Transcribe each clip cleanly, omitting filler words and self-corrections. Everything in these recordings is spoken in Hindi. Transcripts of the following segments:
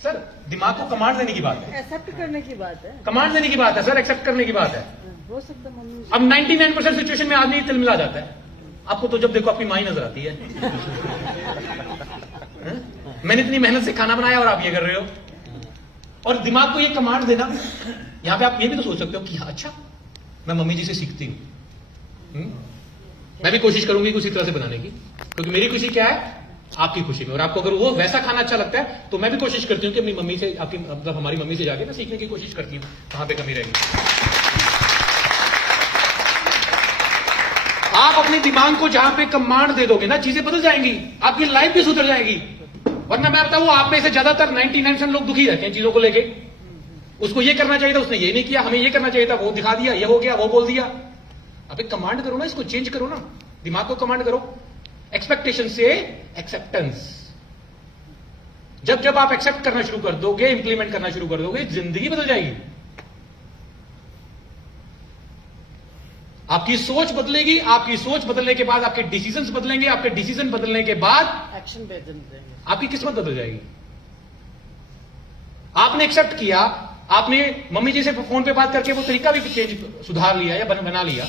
सर दिमाग को कमांड देने की बात है, एक्सेप्ट करने की बात है, कमांड देने की बात है सर, एक्सेप्ट करने की बात है। हो सकता मम्मी। अब 99% सिचुएशन में आदमी तिलमिला जाता है। आपको तो जब देखो आपकी माँ ही नजर आती है। मैंने इतनी मेहनत से खाना बनाया और आप ये कर रहे हो। और दिमाग को ये कमांड देना, यहां पे आप ये भी तो सोच सकते हो कि हाँ अच्छा मैं मम्मी जी से सीखती हूं, मैं भी कोशिश करूंगी उसी तरह से बनाने की, क्योंकि मेरी खुशी क्या है आपकी खुशी में। और आपको अगर वो वैसा खाना अच्छा लगता है तो मैं भी कोशिश करती हूँ कि अपनी मम्मी से, आपकी मतलब हमारी मम्मी से जाके मैं सीखने की कोशिश करती हूँ कहां पे कमी रहेगी। आप अपने दिमाग को जहां पे कमांड दे दोगे ना, चीजें बदल जाएंगी, आपकी लाइफ भी सुधर जाएगी। वरना मैं बताऊं आप में से ज्यादातर 99% लोग दुखी रहते हैं चीजों को लेके। उसको ये करना चाहिए था, उसने ये नहीं किया, हमें ये करना चाहिए था, वो दिखा दिया, ये हो गया, वो बोल दिया। अब एक कमांड करो ना, इसको चेंज करो ना, दिमाग को कमांड करो। एक्सपेक्टेशन से एक्सेप्टेंस। जब जब आप एक्सेप्ट करना शुरू कर दोगे, इंप्लीमेंट करना शुरू कर दोगे, जिंदगी बदल जाएगी। आपकी सोच बदलेगी, आपकी सोच बदलने के बाद आपके डिसीजंस बदलेंगे, आपके डिसीजन बदलने के बाद एक्शन बदल देंगे, आपकी किस्मत बदल जाएगी। आपने एक्सेप्ट किया, आपने मम्मी जी से फोन पे बात करके वो तरीका भी चेंज सुधार लिया या बना लिया,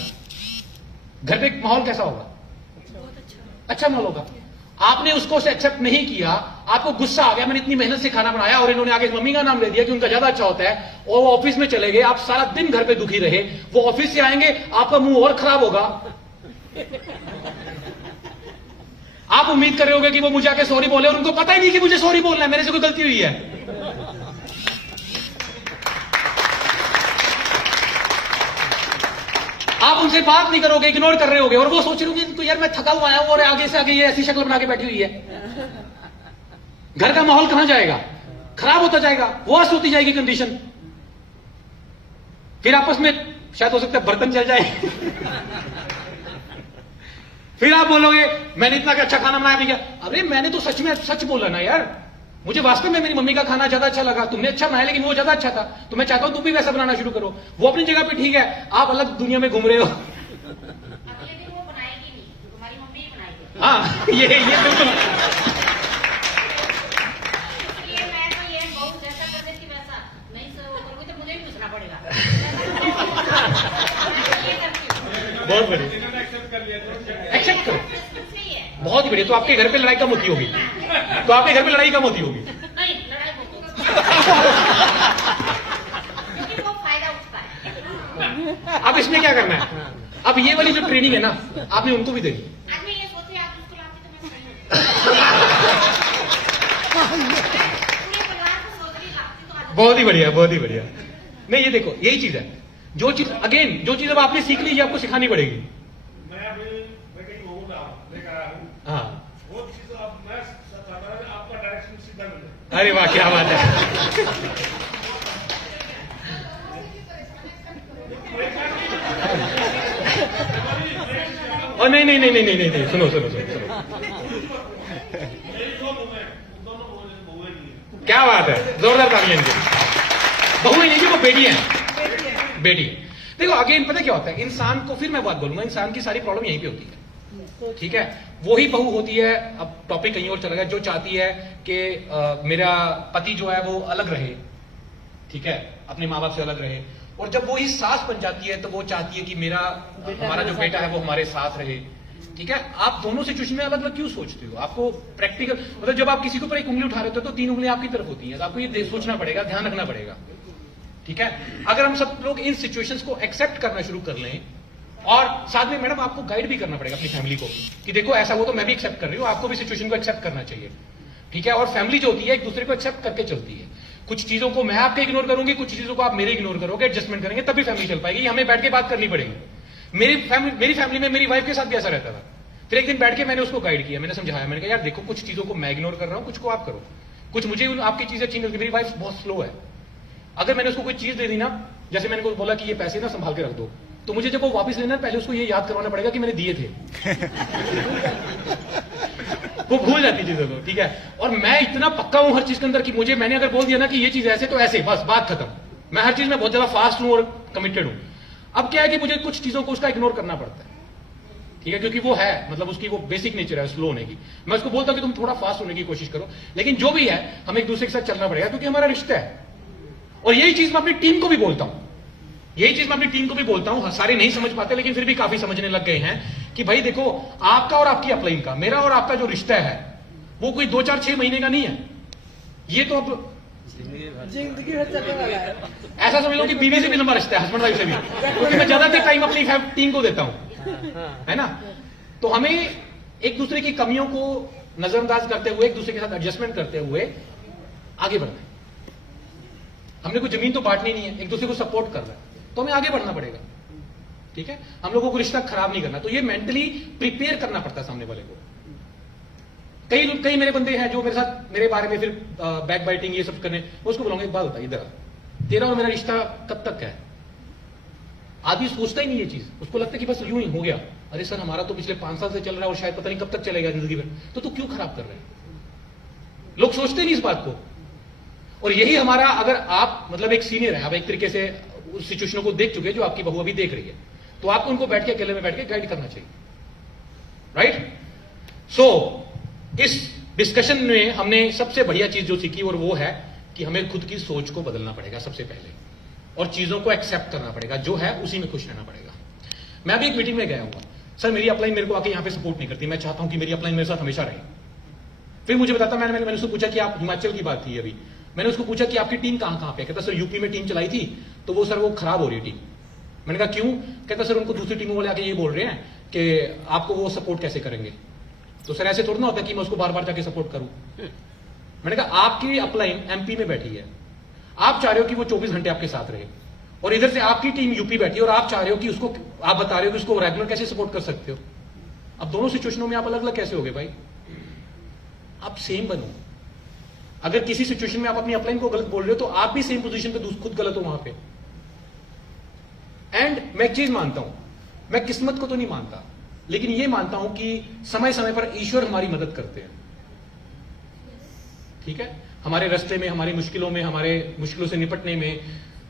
घर पे माहौल कैसा होगा? अच्छा माहौल होगा। आपने उसको एक्सेप्ट नहीं किया, आपको गुस्सा आ गया, मैंने इतनी मेहनत से खाना बनाया और इन्होंने आगे मम्मी का नाम ले दिया कि उनका ज्यादा अच्छा होता है, और वो ऑफिस में चले गए, आप सारा दिन घर पे दुखी रहे, वो ऑफिस से आएंगे आपका मुंह और खराब होगा। आप उम्मीद कर रहे होगे कि वो मुझे आके सॉरी बोले, और उनको पता ही नहीं कि मुझे सॉरी बोलना है, मेरे से कोई गलती हुई है। आप उनसे बात नहीं करोगे, इग्नोर कर रहे होगे, और वो सोच रहे होंगे तो यार मैं थका हुआ आया हूं और आगे से आगे ये ऐसी शक्ल बना के बैठी हुई है। घर का माहौल कहां जाएगा? खराब होता जाएगा, वर्स्ट होती जाएगी कंडीशन। फिर आपस में शायद हो सकता है बर्तन चल जाए। फिर आप बोलोगे मैंने इतना अच्छा खाना बनाया नहीं क्या? अरे मैंने तो सच में सच बोला ना यार, मुझे वास्तव में मेरी मम्मी का खाना ज्यादा अच्छा लगा, तुमने अच्छा बनाया लेकिन वो ज्यादा अच्छा था, तो मैं चाहता हूं तुम भी वैसा बनाना शुरू करो। वो अपनी जगह पे ठीक है, आप अलग दुनिया में घूम रहे हो। अगले दिन वो बनाएगी नहीं, तुम्हारी मम्मी ही बनाएगी। हाँ ये बिल्कुल। इसलिए मैं तो ये बहुत जैसा कर देती वैसा नहीं, सर वो करूंगी तो मुझे भी पूछना पड़ेगा। ये करती हूँ। बहुत बढ़िया, एक्सेप्ट करो, बहुत ही बढ़िया। तो आपके घर पे लड़ाई कम होती होगी, तो आपके घर पे लड़ाई कम होती होगी। नहीं, लड़ाई बहुत होती है। क्योंकि वो फायदा उठता है। अब इसमें क्या करना है? अब ये वाली जो ट्रेनिंग है ना, आपने उनको भी देनी। आदमी ये सोचे आप उसको लाती तो मैं सही हूँ। पूरे परिवार को सोच रही लाती तो आज बहुत ही बढ़िया, बहुत ही बढ़िया। नहीं ये देखो, यही चीज है, जो चीज अगेन, जो चीज अब आपने सीख ली, ये आपको सिखानी पड़ेगी। मैं कहीं लेकर आया हूँ, हाँ, वो चीज अब मैं आपका डायरेक्शन सीधा मिल जाए। अरे वाह क्या बात है। और नहीं नहीं नहीं नहीं नहीं नहीं, सुनो सुनो सुनो मेरी दो दोनों बहुएं नहीं है। क्या बात है, जोरदार तालियां इनके। बहू नहीं जी, वो बेटी है, बेटी। देखो अगेन पता क्या होता है, इंसान को, फिर मैं बात बोलूंगा, इंसान की सारी प्रॉब्लम यहीं पे होती है, ठीक है। वही बहू होती है, अब टॉपिक कहीं और चला गया, जो चाहती है कि मेरा पति जो है वो अलग रहे, ठीक है, अपने माँ बाप से अलग रहे, और जब वो ही सास बन जाती है तो वो चाहती है कि हमारा जो बेटा है वो हमारे साथ रहे, ठीक है। आप दोनों सिचुएशन में अलग अलग क्यों सोचते हो? आपको प्रैक्टिकल, मतलब जब आप किसी के ऊपर एक उंगली उठा रहे हो तो 3 उंगलियां आपकी तरफ होती हैं, तो आपको ये सोचना पड़ेगा, ध्यान रखना पड़ेगा, ठीक है। अगर हम सब लोग इन सिचुएशंस को एक्सेप्ट करना शुरू कर लें, और साथ में मैडम आपको गाइड भी करना पड़ेगा अपनी फैमिली को कि देखो ऐसा वो तो मैं भी एक्सेप्ट कर रही हूँ, आपको भी सिचुएशन को एक्सेप्ट करना चाहिए, ठीक है। और फैमिली जो होती है एक दूसरे को एक्सेप्ट करके चलती है। कुछ चीजों को मैं आपके इग्नोर करूंगी, कुछ चीजों को आप मेरे इग्नोर करोगे, एडजस्टमेंट करेंगे, तभी फैमिली चल पाएगी। हमें बैठ के बात करनी पड़ेगी। मेरी फैमिली में मेरी वाइफ के साथ भी ऐसा रहता था। फिर एक दिन बैठ के मैंने उसको गाइड किया, मैंने समझाया, मैंने कहा यार देखो कुछ चीजों को मैं इग्नोर कर रहा हूं, कुछ को आप करो, कुछ मुझे आपकी चीजें अच्छी नहीं लगती। मेरी वाइफ बहुत स्लो है, अगर मैंने उसको कोई चीज दे दी ना, जैसे मैंने को बोला कि ये पैसे ना संभाल के रख दो, तो मुझे जब वो वापस लेना पहले उसको ये याद करवाना पड़ेगा कि मैंने दिए थे। वो भूल जाती चीजों को, ठीक है। और मैं इतना पक्का हूं हर चीज के अंदर कि मैंने अगर बोल दिया ना कि ये चीज ऐसे तो ऐसे, बस बात खत्म। मैं हर चीज में बहुत ज्यादा फास्ट हूं और कमिटेड हूं। अब क्या है कि मुझे कुछ चीजों को उसका इग्नोर करना पड़ता है, ठीक है, क्योंकि वो है मतलब उसकी वो बेसिक नेचर है स्लो होने की। मैं उसको बोलता हूं कि तुम थोड़ा फास्ट होने की कोशिश करो, लेकिन जो भी है हमें एक दूसरे के साथ चलना पड़ेगा क्योंकि हमारा रिश्ता है। और यही चीज मैं अपनी टीम को भी बोलता हूं, यही चीज मैं अपनी टीम को भी बोलता हूं। सारे नहीं समझ पाते लेकिन फिर भी काफी समझने लग गए हैं कि भाई देखो, आपका और आपकी अपलाइन का, मेरा और आपका जो रिश्ता है वो कोई 2 4 6 महीने का नहीं है, ये तो अब जिंदगी भर चलने वाला है। ऐसा समझ लो कि बीवी से भी लंबा रिश्ता है, हस्बैंड वाइफ से भी, क्योंकि मैं ज्यादातर टाइम अपनी टीम को देता हूं, है ना। तो हमें एक दूसरे की कमियों को नजरअंदाज करते हुए, एक दूसरे के साथ एडजस्टमेंट करते हुए आगे बढ़ना है। हमने कोई जमीन तो बांटनी नहीं है, एक दूसरे को सपोर्ट कर रहा है तो हमें आगे बढ़ना पड़ेगा, ठीक है। हम लोगों को रिश्ता खराब नहीं करना, तो ये मेंटली प्रिपेयर करना पड़ता है सामने वाले को। कई मेरे बंदे हैं जो मेरे साथ मेरे बारे में फिर बैक बाइटिंग ये सब करने, मैं उसको बोलूंगा एक बात बता, इधर तेरा और मेरा रिश्ता कब तक है। आदमी सोचता ही नहीं ये चीज, उसको लगता है कि बस यूं ही हो गया। अरे सर हमारा तो पिछले 5 साल से चल रहा है और शायद पता नहीं कब तक चलेगा जिंदगी में, तो तू क्यों खराब कर रहे हैं। लोग सोचते नहीं इस बात को। और यही हमारा, अगर आप मतलब एक सीनियर है, आप एक तरीके से उस सिचुएशन को देख चुके हैं जो आपकी बहू अभी देख रही है, तो आपको उनको बैठ के अकेले में बैठ के गाइड करना चाहिए, राइट। सो इस डिस्कशन में हमने सबसे बढ़िया चीज जो सीखी और वो है कि हमें खुद की सोच को बदलना पड़ेगा सबसे पहले, और चीजों को एक्सेप्ट करना पड़ेगा, जो है उसी में खुश रहना पड़ेगा। मैं अभी एक मीटिंग में गया हुआ, सर मेरी अपलाइन मेरे को आके यहाँ पे सपोर्ट नहीं करती, मैं चाहता हूं कि मेरी अपलाइन मेरे साथ हमेशा रहे। फिर मुझे बताता, मैंने उसको पूछा कि आप, हिमाचल की बात थी अभी, मैंने उसको पूछा कि आपकी टीम कहां कहां पे, कहता सर यूपी में टीम चलाई थी तो वो सर वो खराब हो रही टीम। मैंने कहा क्यों, कहता सर उनको दूसरी टीमों वाले आके ये बोल रहे हैं कि आपको वो सपोर्ट कैसे करेंगे। तो सर ऐसे थोड़ा ना होता कि मैं उसको बार बार जाके सपोर्ट करूं। मैंने कहा आपकी अपलाइन एमपी में बैठी है, आप चाह रहे हो कि वो 24 घंटे आपके साथ रहे, और इधर से आपकी टीम यूपी बैठी है और आप चाह रहे हो कि उसको, आप बता रहे हो कि उसको रेगुलर कैसे सपोर्ट कर सकते हो। अब दोनों सिचुएशनों में आप अलग अलग कैसे होगे भाई, आप सेम बनो। अगर किसी सिचुएशन में आप अपनी अपलाइन को गलत बोल रहे हो तो आप भी सेम पोजीशन पे खुद गलत हो वहां पे। एंड मैं एक चीज मानता हूं, मैं किस्मत को तो नहीं मानता, लेकिन ये मानता हूं कि समय समय पर ईश्वर हमारी मदद करते हैं, ठीक है। हमारे रास्ते में, हमारी मुश्किलों में, हमारे मुश्किलों से निपटने में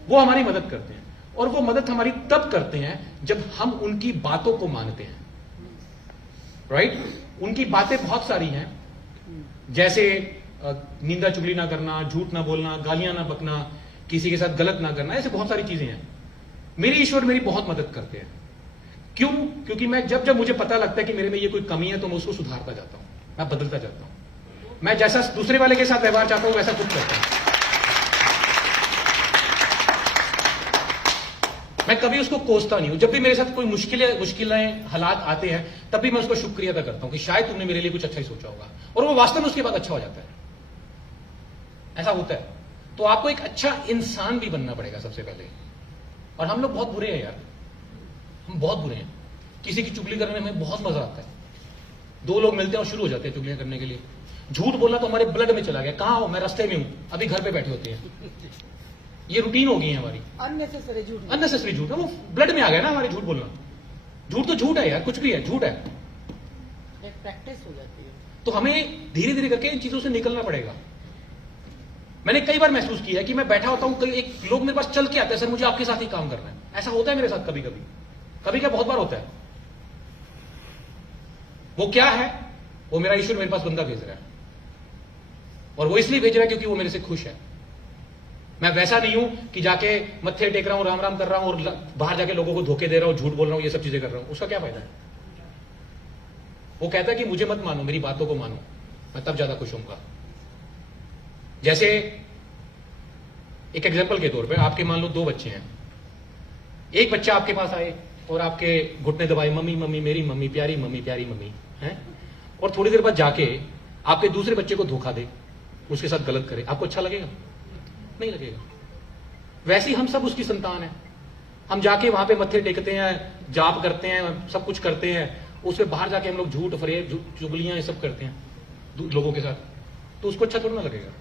वो हमारी मदद करते हैं। और वो मदद हमारी तब करते हैं जब हम उनकी बातों को मानते हैं, राइट। उनकी बातें बहुत सारी हैं, जैसे निंदा चुगली ना करना, झूठ ना बोलना, गालियां ना बकना, किसी के साथ गलत ना करना, ऐसे बहुत सारी चीजें हैं। मेरे ईश्वर मेरी बहुत मदद करते हैं। क्यों, क्योंकि मैं जब जब मुझे पता लगता है कि मेरे में ये कोई कमी है तो मैं उसको सुधारता जाता हूं, मैं बदलता जाता हूं। मैं जैसा दूसरे वाले के साथ व्यवहार चाहता हूं वैसा खुद करता हूं। मैं कभी उसको कोसता नहीं हूं। जब भी मेरे साथ कोई मुश्किलें हालात आते हैं तब भी मैं उसको शुक्रिया अदा करता हूं कि शायद तुमने मेरे लिए कुछ अच्छा ही सोचा होगा, और वो वास्तव में उसके बाद अच्छा हो जाता है। ऐसा होता है। तो आपको एक अच्छा इंसान भी बनना पड़ेगा सबसे पहले। और हम लोग बहुत बुरे हैं यार, हम बहुत बुरे हैं। किसी की चुगली करने में बहुत मजा आता है। 2 लोग मिलते हैं और शुरू हो जाते हैं चुगलियां करने के लिए। झूठ बोलना तो हमारे ब्लड में चला गया। कहां हो, मैं रास्ते में हूं, अभी घर पे बैठे होते हैं। ये रूटीन हो गई है हमारी। अननेसेसरी झूठ, अननेसेसरी झूठ है, वो ब्लड में आ गया ना हमारे झूठ बोलना। झूठ तो झूठ है यार, कुछ भी है, झूठ है। एक प्रैक्टिस हो जाती है। तो हमें धीरे धीरे करके इन चीजों से निकलना पड़ेगा। मैंने कई बार महसूस किया है कि मैं बैठा होता हूं, एक लोग मेरे पास चल के आते हैं, सर मुझे आपके साथ ही काम करना है। ऐसा होता है मेरे साथ कभी कभी, कभी क्या बहुत बार होता है। वो क्या है, वो मेरा ईश्वर मेरे पास बंदा भेज रहा है, और वो इसलिए भेज रहा है क्योंकि वो मेरे से खुश है। मैं वैसा नहीं हूं कि जाके मत्थे टेक रहा हूं, राम राम कर रहा हूं और बाहर जाके लोगों को धोखे दे रहा हूं, झूठ बोल रहा हूं, ये सब चीजें कर रहा हूं। उसका क्या फायदा है। वो कहता है कि मुझे मत मानो, मेरी बातों को मानो, मैं तब ज्यादा खुश होऊंगा। जैसे एक एग्जांपल के तौर पे, आपके मान लो 2 बच्चे हैं। एक बच्चा आपके पास आए और आपके घुटने दबाए, मम्मी मम्मी मेरी मम्मी प्यारी मम्मी है, और थोड़ी देर बाद जाके आपके दूसरे बच्चे को धोखा दे, उसके साथ गलत करे, आपको अच्छा लगेगा? नहीं लगेगा। वैसे ही हम सब उसकी संतान है। हम जाके वहां पे मत्थे टेकते हैं, जाप करते हैं, सब कुछ करते हैं, उसके बाहर जाके हम लोग झूठ फरेब चुगलियां ये सब करते हैं लोगों के साथ, तो उसको अच्छा थोड़ा ना लगेगा।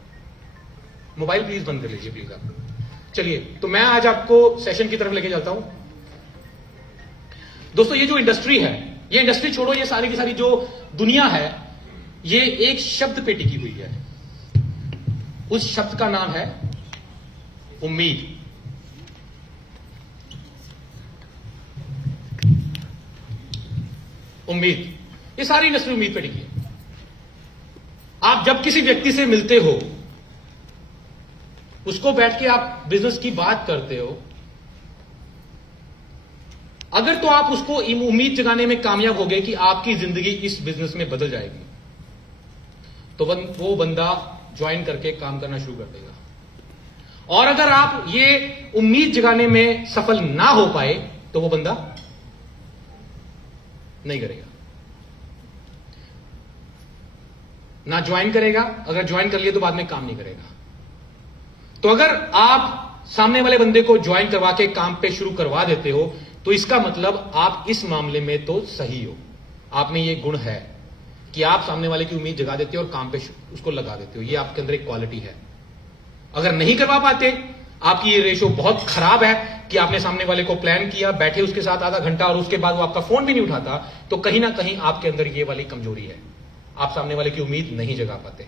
मोबाइल प्लीज बंद कर लीजिए प्लीज आप। चलिए, तो मैं आज आपको सेशन की तरफ लेके जाता हूं। दोस्तों, ये जो इंडस्ट्री है, ये इंडस्ट्री छोड़ो, ये सारी की सारी जो दुनिया है, ये एक शब्द पे टिकी हुई है। उस शब्द का नाम है उम्मीद। उम्मीद, ये सारी इंडस्ट्री उम्मीद पे टिकी है। आप जब किसी व्यक्ति से मिलते हो, उसको बैठ के आप बिजनेस की बात करते हो, अगर तो आप उसको उम्मीद जगाने में कामयाब हो गए कि आपकी जिंदगी इस बिजनेस में बदल जाएगी, तो वो बंदा ज्वाइन करके काम करना शुरू कर देगा। और अगर आप ये उम्मीद जगाने में सफल ना हो पाए तो वो बंदा नहीं करेगा, ना ज्वाइन करेगा। अगर ज्वाइन कर लिया तो बाद में काम नहीं करेगा। तो अगर आप सामने वाले बंदे को ज्वाइन करवा के काम पे शुरू करवा देते हो तो इसका मतलब आप इस मामले में तो सही हो, आप में ये गुण है कि आप सामने वाले की उम्मीद जगा देते हो और काम पे उसको लगा देते हो। ये आपके अंदर एक क्वालिटी है। अगर नहीं करवा पाते, आपकी ये रेशो बहुत खराब है कि आपने सामने वाले को प्लान किया, बैठे उसके साथ आधा घंटा और उसके बाद वो आपका फोन भी नहीं उठाता, तो कहीं ना कहीं आपके अंदर ये वाली कमजोरी है, आप सामने वाले की उम्मीद नहीं जगा पाते।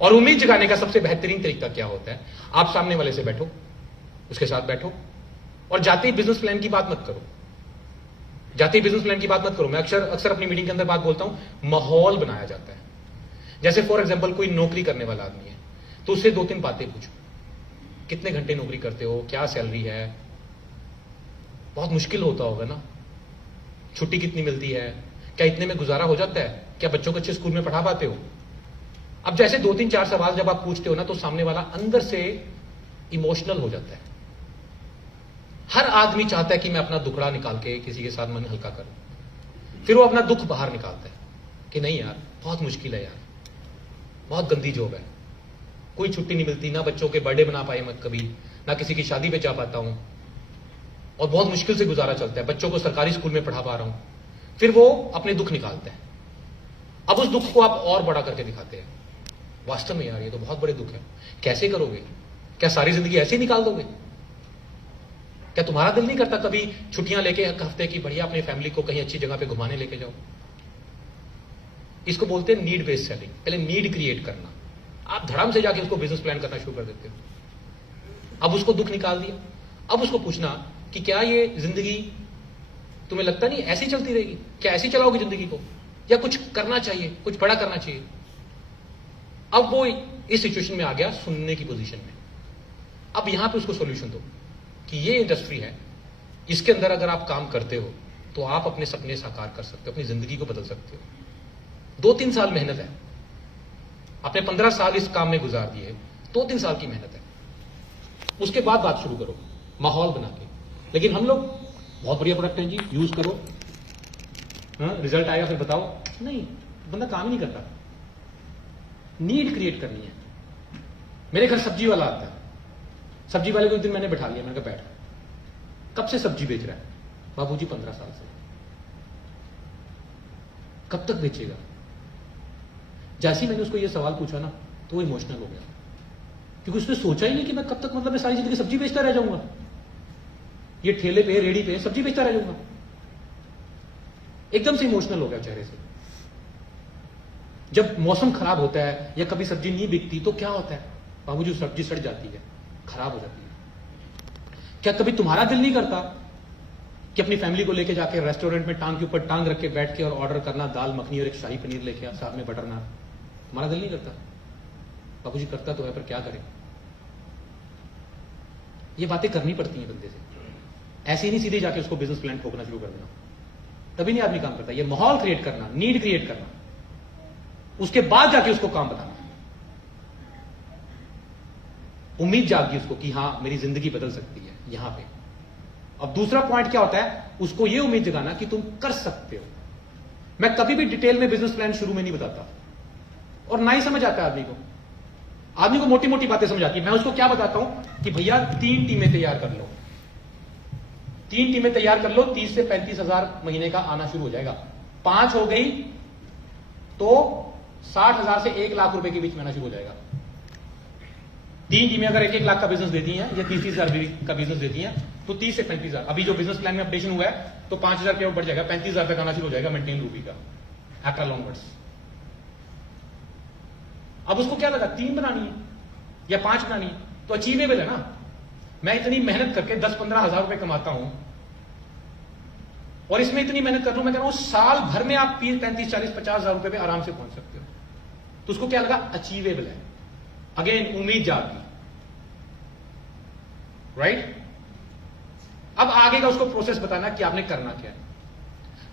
और उम्मीद जगाने का सबसे बेहतरीन तरीका क्या होता है? आप सामने वाले से बैठो, उसके साथ बैठो और जाते ही बिजनेस प्लान की बात मत करो। जाते ही बिजनेस प्लान की बात मत करो। मैं अक्सर अपनी मीटिंग के अंदर बात बोलता हूं, माहौल बनाया जाता है। जैसे फॉर एग्जांपल कोई नौकरी करने वाला आदमी है तो उससे 2-3 बातें पूछो। कितने घंटे नौकरी करते हो, क्या सैलरी है, बहुत मुश्किल होता होगा ना, छुट्टी कितनी मिलती है, क्या इतने में गुजारा हो जाता है, क्या बच्चों को अच्छे स्कूल में पढ़ा पाते हो। अब जैसे 2-3-4 सवाल जब आप पूछते हो ना तो सामने वाला अंदर से इमोशनल हो जाता है। हर आदमी चाहता है कि मैं अपना दुखड़ा निकाल के किसी के साथ मन हल्का करूं, फिर वो अपना दुख बाहर निकालता है कि नहीं यार बहुत मुश्किल है यार, बहुत गंदी जॉब है, कोई छुट्टी नहीं मिलती, ना बच्चों के बर्थडे बना पाए मैं कभी, ना किसी की शादी पे जा पाता हूं और बहुत मुश्किल से गुजारा चलता है, बच्चों को सरकारी स्कूल में पढ़ा पा रहा हूं। फिर वो अपने दुख निकालता है। अब उस दुख को आप और बड़ा करके दिखाते हैं, वास्तव में यार ये तो बहुत बड़े दुख है, कैसे करोगे, क्या सारी जिंदगी ऐसे ही निकाल दोगे, क्या तुम्हारा दिल नहीं करता कभी छुट्टियां लेके एक हफ्ते की बढ़िया अपनी फैमिली को कहीं अच्छी जगह पे घुमाने लेके जाओ। इसको बोलते हैं नीड बेस्ड सेलिंग। पहले नीड क्रिएट करना, आप धड़ाम से जाके उसको बिजनेस प्लान करना शुरू कर देते हो। अब उसको दुख निकाल दिया, अब उसको पूछना कि क्या ये जिंदगी तुम्हें लगता नहीं ऐसी चलती रहेगी, क्या ऐसी चलाओगे जिंदगी को, या कुछ करना चाहिए, कुछ बड़ा करना चाहिए। अब वो इस सिचुएशन में आ गया सुनने की पोजीशन में। अब यहां पे उसको सॉल्यूशन दो कि ये इंडस्ट्री है, इसके अंदर अगर आप काम करते हो तो आप अपने सपने साकार कर सकते हो, अपनी जिंदगी को बदल सकते हो। 2-3 साल मेहनत है, आपने 15 साल इस काम में गुजार दिए, 2-3 साल की मेहनत है, उसके बाद बात शुरू करो माहौल बना के। लेकिन हम लोग बहुत बढ़िया प्रोडक्ट है जी, यूज करो, रिजल्ट आएगा फिर बताओ, नहीं, बंदा काम ही नहीं करता। नीड क्रिएट करनी है। मेरे घर सब्जी वाला आता है, सब्जी वाले को एक दिन मैंने बैठा लिया, मैंने कहा बैठ, कब से सब्जी बेच रहा है? बाबूजी 15 साल से। कब तक बेचेगा? जैसे ही मैंने उसको ये सवाल पूछा ना तो वो इमोशनल हो गया, क्योंकि उसने सोचा ही नहीं कि मैं कब तक, मतलब मैं सारी जिंदगी सब्जी बेचता रह जाऊंगा, ये ठेले पे रेडी पे सब्जी बेचता रह जाऊंगा। एकदम से इमोशनल हो गया चेहरे से। जब मौसम खराब होता है या कभी सब्जी नहीं बिकती तो क्या होता है? बाबूजी सब्जी सड़ जाती है, खराब हो जाती है। क्या कभी तुम्हारा दिल नहीं करता कि अपनी फैमिली को लेके जाके रेस्टोरेंट में टांग के ऊपर टांग रख के बैठ के और ऑर्डर करना, दाल मखनी और एक शाही पनीर लेके साथ में बटर नान? तुम्हारा दिल नहीं करता? बाबूजी करता तो है, पर क्या करें? ये बातें करनी पड़ती हैं बंदे से, ऐसे ही नहीं सीधे जाके उसको बिजनेस प्लान ठोकना शुरू कर देना, तभी नहीं आदमी काम करता। ये माहौल क्रिएट करना, नीड क्रिएट करना, उसके बाद जाके उसको काम बताना। उम्मीद जागी उसको कि हां मेरी जिंदगी बदल सकती है यहां पे। अब दूसरा पॉइंट क्या होता है? उसको यह उम्मीद जगाना कि तुम कर सकते हो। मैं कभी भी डिटेल में बिजनेस प्लान शुरू में नहीं बताता और ना ही समझ आता है आदमी को मोटी मोटी बातें समझ आती है। मैं उसको क्या बताता हूं कि भैया 3 टीमें तैयार कर लो, 3 टीमें तैयार कर लो, 30 से 35 हजार महीने का आना शुरू हो जाएगा। 5 हो गई तो 60,000 से 1 लाख रुपए के बीच में आना शुरू हो जाएगा। 3 टीमें अगर 1-1 लाख का बिजनेस देती हैं या 30-30 हजार का बिजनेस देती हैं तो 30 से 35 हजार। अभी जो बिजनेस प्लान में अपडेशन हुआ है तो 5,000 के बढ़ जाएगा, 35,000 तक आना शुरू हो जाएगा मेंटेन रूपी का आफ्टर लॉन्गवर्ड्स। अब उसको क्या लगा 3 बनानी है या 5 बनानी है तो अचीवेबल है ना। मैं इतनी मेहनत करके 10-15 हजार रुपए कमाता हूं, और इसमें इतनी मेहनत कर लूं, मैं कह रहा हूं साल भर में आप 35, 40, 50 हजार रुपए पे आराम से पहुंच सकते हो। तो उसको क्या लगा, अचीवेबल है। अगेन उम्मीद जागती, राइट। अब आगे का उसको प्रोसेस बताना कि आपने करना क्या है।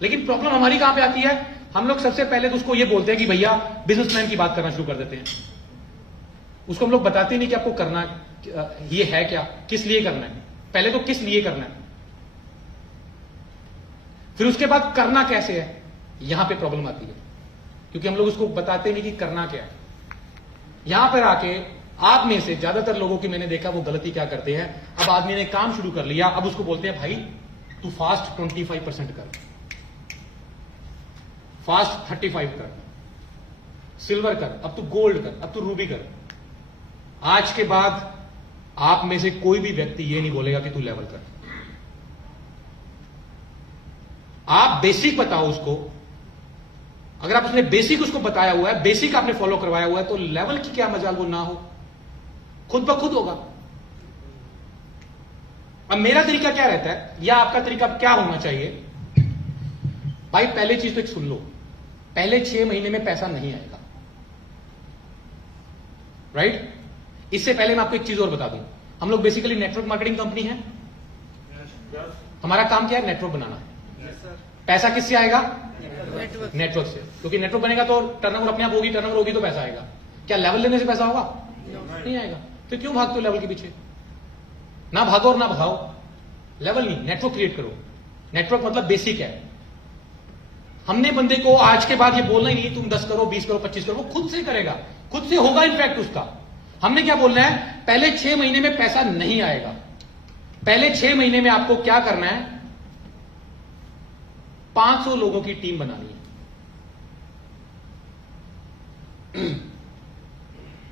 लेकिन प्रॉब्लम हमारी कहां पे आती है, हम लोग सबसे पहले तो उसको ये बोलते हैं कि भैया बिजनेसमैन की बात करना शुरू कर देते हैं। उसको हम लोग बताते नहीं कि आपको करना ये है क्या, किस लिए करना है। पहले तो किस लिए करना है, फिर उसके बाद करना कैसे है, यहां पे प्रॉब्लम आती है। क्योंकि हम लोग उसको बताते नहीं कि करना क्या है। यहां पर आके आप में से ज्यादातर लोगों की मैंने देखा वो गलती क्या करते हैं, अब आदमी ने काम शुरू कर लिया, अब उसको बोलते हैं भाई तू फास्ट 25% कर, फास्ट 35 कर, सिल्वर कर, अब तू गोल्ड कर, अब तू रूबी कर। आज के बाद आप में से कोई भी व्यक्ति ये नहीं बोलेगा कि तू लेवल कर। आप बेसिक बताओ उसको। अगर आप उसने बेसिक उसको बताया हुआ है, बेसिक आपने फॉलो करवाया हुआ है, तो लेवल की क्या मजाल वो ना हो, खुद ब खुद होगा। अब मेरा तरीका क्या रहता है या आपका तरीका क्या होना चाहिए, भाई पहले चीज तो एक सुन लो, पहले 6 महीने में पैसा नहीं आएगा, राइट। इससे पहले मैं आपको एक चीज और बता दूं, हम लोग बेसिकली नेटवर्क मार्केटिंग कंपनी है। हमारा काम क्या है, नेटवर्क बनाना है। पैसा किससे आएगा, नेटवर्क से। क्योंकि नेटवर्क बनेगा तो टर्नओवर अपने आप होगी, टर्नओवर होगी तो पैसा आएगा। क्या लेवल लेने से पैसा होगा, नहीं आएगा। तो क्यों भागते हो लेवल के पीछे, ना भागो और ना भागो, लेवल नहीं, नेटवर्क क्रिएट करो। नेटवर्क मतलब बेसिक है। हमने बंदे को आज के बाद ये बोलना ही नहीं तुम 10 करो, 20 करो, 25 करो, वो खुद से करेगा, खुद से होगा इनफैक्ट उसका। हमने क्या बोलना है, पहले 6 महीने में पैसा नहीं आएगा। पहले 6 महीने में आपको क्या करना है, 500 लोगों की टीम बनानी है।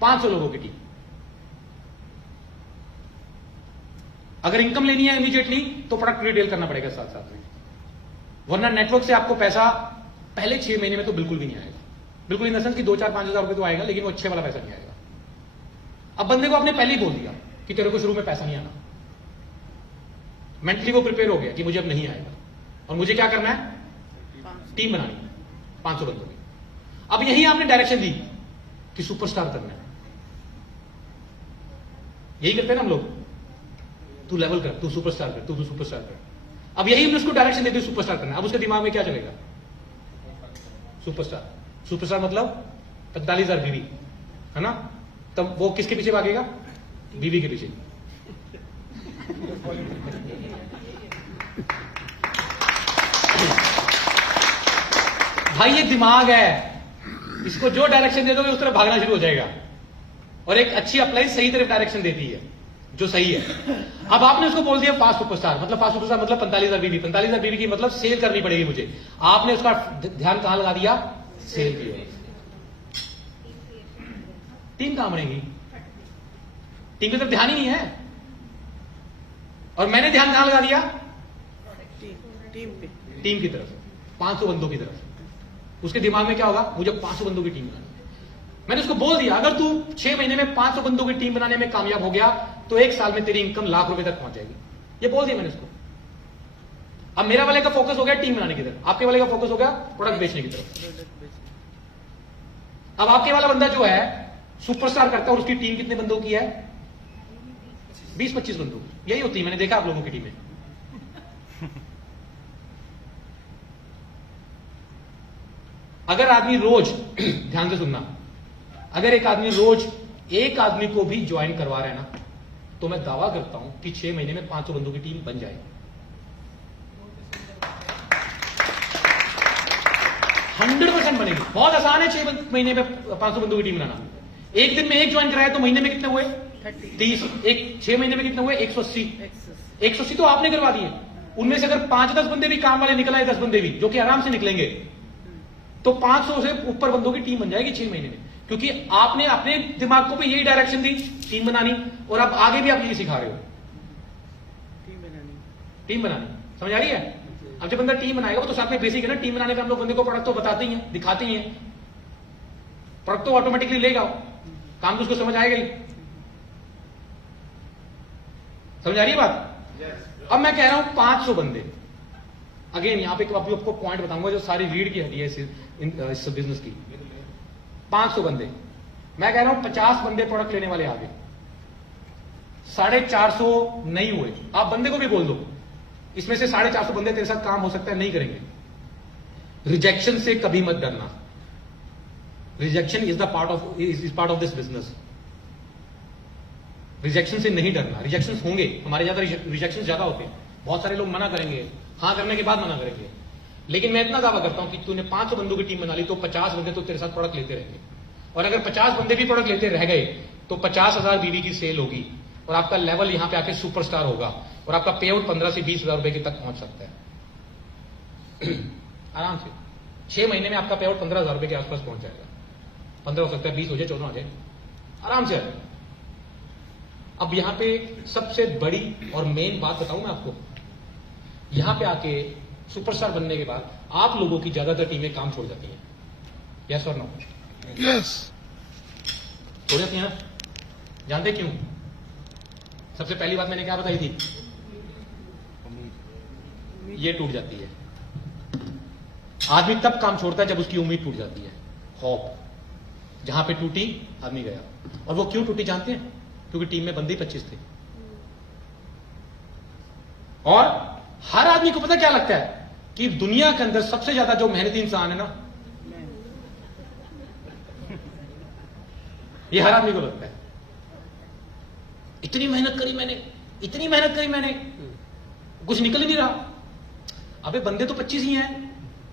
500 लोगों की टीम। अगर इनकम लेनी है इमीडिएटली तो प्रोडक्ट रिटेल करना पड़ेगा साथ साथ में, वरना नेटवर्क से आपको पैसा पहले 6 महीने में तो बिल्कुल भी नहीं आएगा। बिल्कुल इन द सेंस कि 2-4-5 हजार रुपए तो आएगा, लेकिन वो अच्छे वाला पैसा नहीं आएगा। अब बंदे को आपने पहले ही बोल दिया कि तेरे को शुरू में पैसा नहीं आना, मेंटली वो प्रिपेयर हो गया कि मुझे अब नहीं आएगा, और मुझे क्या करना है, टीम बनानी है 500 बंदों की। अब यही आपने डायरेक्शन दी कि सुपरस्टार करना है। यही करते हैं ना हम लोग, तू लेवल कर, तू सुपरस्टार कर, तू सुपरस्टार कर। अब यही हमने उसको डायरेक्शन दे दी, सुपरस्टार करना। अब उसके दिमाग में क्या चलेगा, सुपरस्टार। सुपरस्टार मतलब 45,000 बीवी, है ना। तब वो किसके पीछे भागेगा, बीवी के पीछे। भाई ये दिमाग है, इसको जो डायरेक्शन दे दोगे उस तरफ भागना शुरू हो जाएगा। और एक अच्छी अप्लाइंस सही तरफ डायरेक्शन देती है, जो सही है। अब आपने उसको बोल दिया फास्ट सुपरस्टार, मतलब फास्ट सुपरस्टार मतलब 45,000 बीवी। 45,000 बीवी की मतलब सेल करनी पड़ेगी मुझे। आपने उसका ध्यान कहां लगा दिया, सेल की ओर। टीम कहां बनेगी, टीम की तरफ ध्यान ही नहीं है। और मैंने ध्यान कहां लगा दिया, टीम की तरफ, 500 बंदों की तरफ। उसके दिमाग में क्या होगा, मुझे 500 बंदों की टीम बनानी है। मैंने उसको बोल दिया, अगर तू 6 महीने में 500 बंदों की टीम बनाने में कामयाब हो गया तो 1 साल में तेरी इनकम लाख रुपए तक पहुंच जाएगी। ये बोल दिया मैंने उसको। अब मेरा वाले का फोकस हो गया टीम बनाने की तरफ, आपके वाले का फोकस हो गया प्रोडक्ट बेचने की तरफ। अब आपके वाला बंदा जो है सुपरस्टार करता है और उसकी टीम कितने बंदों की है, 20-25 बंदों की। यही होती है, मैंने देखा आप लोगों की टीमें। अगर आदमी रोज ध्यान से सुनना, अगर एक आदमी रोज एक आदमी को भी ज्वाइन करवा रहा है ना, तो मैं दावा करता हूं कि 6 महीने में 500 बंदों की टीम बन जाएगी। 100% बनेगी। बहुत आसान है 6 महीने में 500 बंदों की टीम बनाना। एक दिन में एक ज्वाइन कराया तो महीने में कितने हुए, 30। एक 6 महीने में कितने हुए, 180। 180 तो आपने करवा दिए। उनमें से अगर 5-10 बंदे भी काम वाले निकल आए, 10 बंदे भी जो कि आराम से निकलेंगे, तो 500 से ऊपर बंदों की टीम बन जाएगी 6 महीने में। क्योंकि आपने अपने दिमाग को भी यही डायरेक्शन दी, टीम बनानी, और अब आगे भी आप यही सिखा रहे हो, टीम बनानी। समझ आ रही है। अब जब बंदा टीम बनाएगा वो तो साथ में बेसिक है ना, टीम बनाने में हम लोग बंदे को प्रोडक्ट तो बताते ही हैं, दिखाते ही हैं। प्रोडक्ट तो ऑटोमेटिकली लेगा, काम तो उसको समझ आएगा ही। समझ आ रही है बात। अब मैं कह रहा हूं 500 बंदे, अगेन यहाँ पे अभी आपको पॉइंट बताऊंगा जो सारी रीढ़ की हड्डी है इस बिजनेस की। 500 बंदे, मैं कह रहा हूं 50 बंदे प्रोडक्ट लेने वाले आ गए, 450 नहीं हुए। आप बंदे को भी बोल दो इसमें से 450 बंदे तेरे साथ काम हो सकता है नहीं करेंगे। रिजेक्शन से कभी मत डरना। Rejection is part of this business. Rejection से नहीं डरना। रिजेक्शन होंगे, हमारे ज्यादा रिजेक्शन ज्यादा होते हैं। बहुत सारे लोग मना करेंगे, हाँ करने के बाद मना करेंगे। लेकिन मैं इतना दावा करता हूं कि तूने 500 बंदों की टीम बना ली तो 50 बंदे तो तेरे साथ प्रोडक्ट लेते रहेंगे। और अगर 50 बंदे भी प्रोडक्ट लेते रह गए तो 50,000 बीवी की सेल होगी और आपका लेवल यहां पे आके सुपरस्टार होगा और आपका पे आउट 15 से 20,000 रुपए तक पहुंच सकता है आराम से। 6 महीने में आपका पे आउट 15,000 रुपए के आसपास पहुंच जाएगा। 15 हो सकता है, 20 हो जाए, 14 हो जाए, आराम से। अब यहां पे सबसे बड़ी और मेन बात बताऊं मैं आपको, यहां पे आके सुपरस्टार बनने के बाद आप लोगों की ज्यादातर टीमें काम छोड़ जाती हैं। यस और नो? यस। छोड़ जाती हैं ना? जानते क्यों? सबसे पहली बात मैंने क्या बताई थी? ये टूट जाती है। आदमी तब काम छोड़ता है जब उसकी उम्मीद टूट जाती है। होप जहां पे टूटी आदमी गया। और वो क्यों टूटी जानते हैं? क्योंकि टीम में बंदे 25 थे। और हर आदमी को पता क्या लगता है कि दुनिया के अंदर सबसे ज्यादा जो मेहनती इंसान है ना, ये हर आदमी को लगता है। इतनी मेहनत करी मैंने, इतनी मेहनत करी मैंने, कुछ निकल ही नहीं रहा। अबे बंदे तो 25 ही हैं,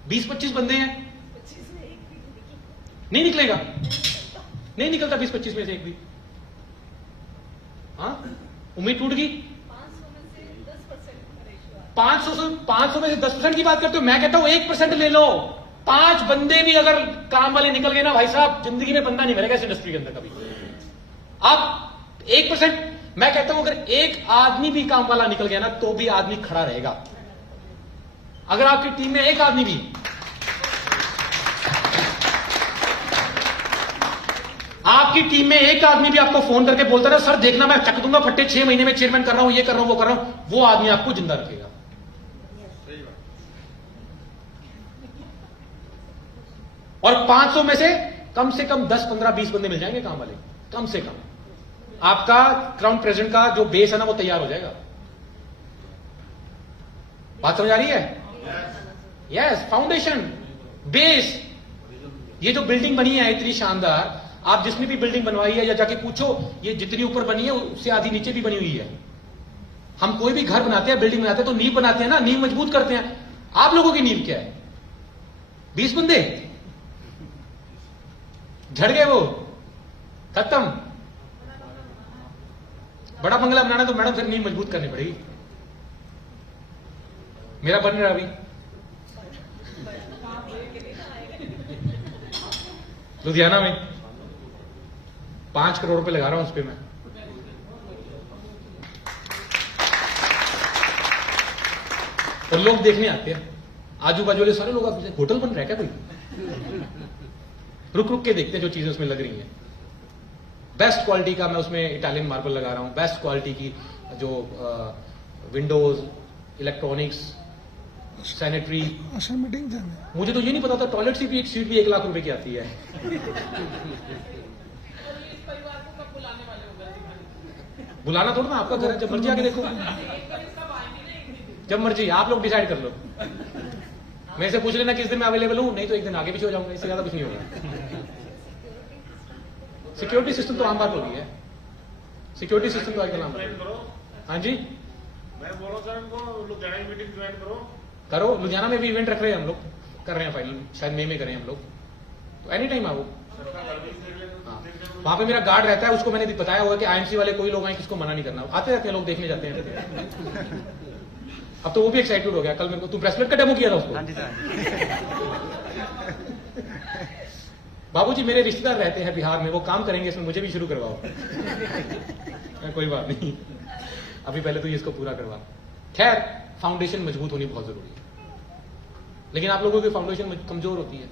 20-25 बंदे हैं, नहीं निकलेगा, नहीं निकलता 20-25 में से एक भी। हाँ, उम्मीद टूट गई। 500 में से 10% की बात करते हो। मैं कहता हूं 1% ले लो। 5 बंदे भी अगर काम वाले निकल गए ना भाई साहब, जिंदगी में बंदा नहीं मिलेगा इस इंडस्ट्री के अंदर कभी। आप 1%, मैं कहता हूं अगर एक आदमी भी काम वाला निकल गया ना तो भी आदमी खड़ा रहेगा। अगर आपकी टीम में एक आदमी भी, आपकी टीम में एक आदमी भी आपको फोन करके बोलता है सर देखना मैं चक दूंगा फट्टे, 6 महीने में चेयरमैन कर रहा हूं, ये कर रहा हूं, वो कर रहा हूं, वो आदमी आपको जिंदा रखेगा। और 500 में से कम 10, 15, 20 बंदे मिल जाएंगे काम वाले, कम से कम। आपका क्राउन प्रेजेंट का जो बेस है ना वो तैयार हो जाएगा। बात समझ आ रही है? Yes, foundation, base. ये जो बिल्डिंग बनी है इतनी शानदार, आप जिसने भी बिल्डिंग बनवाई है या जाके पूछो, ये जितनी ऊपर बनी है उससे आधी नीचे भी बनी हुई है। हम कोई भी घर बनाते हैं, बिल्डिंग बनाते हैं तो नींव बनाते हैं ना, नींव मजबूत करते हैं। आप लोगों की नींव क्या है? 20 बंदे झड़ गए, वो खत्म। बड़ा बंगला बनाना तो मैडम फिर नींव मजबूत करनी पड़ेगी। मेरा बन रहा अभी, लुधियाना में 5 करोड़ रुपए लगा रहा हूं उस पर मैं। और लोग देखने आते हैं, आजू बाजू वाले सारे लोग आप होटल बन रहा है क्या कोई? रुक रुक के देखते हैं जो चीजें उसमें लग रही हैं। बेस्ट क्वालिटी का मैं उसमें इटालियन मार्बल लगा रहा हूं, बेस्ट क्वालिटी की जो विंडोज, इलेक्ट्रॉनिक्स, सैनिटरी। मीटिंग जाना, मुझे तो ये नहीं पता था टॉयलेट सीट भी 1 लाख रुपए की आती है। बुलाना थोड़ा ना, आपका घर है, जब मर्जी आके देखो, जब मर्जी आप लोग डिसाइड कर लो। मेरे से पूछ लेना किस दिन मैं अवेलेबल हूं, नहीं तो एक दिन आगे पीछे हो जाऊंगा, इससे ज्यादा कुछ नहीं होगा। सिक्योरिटी सिस्टम तो आम बात हो गई है, सिक्योरिटी सिस्टम तो आजकल आम बात है। हाँ जी, मैं बोला सर इनको लुधियाना की मीटिंग ज्वाइन करो। लुधियाना में भी इवेंट रख रहे हैं हम लोग, कर रहे हैं फाइनल, शायद मई में करें हम लोग, तो एनी टाइम आओ। हाँ, वहां पे मेरा गार्ड रहता है, उसको मैंने बताया हुआ कि आईएमसी वाले कोई लोग आए किसको मना नहीं करना। आते रहते हैं लोग, देखने जाते हैं। अब तो वो भी एक्साइटेड हो गया। कल मेरे को तू ब्रेसलेट का डेमो किया था उसको। बाबूजी मेरे रिश्तेदार रहते हैं बिहार में, वो काम करेंगे इसमें, मुझे भी शुरू करवाओ। कोई बात नहीं, अभी पहले तो ये इसको पूरा करवा। खैर, फाउंडेशन मजबूत होनी बहुत जरूरी है, लेकिन आप लोगों की फाउंडेशन कमजोर होती है,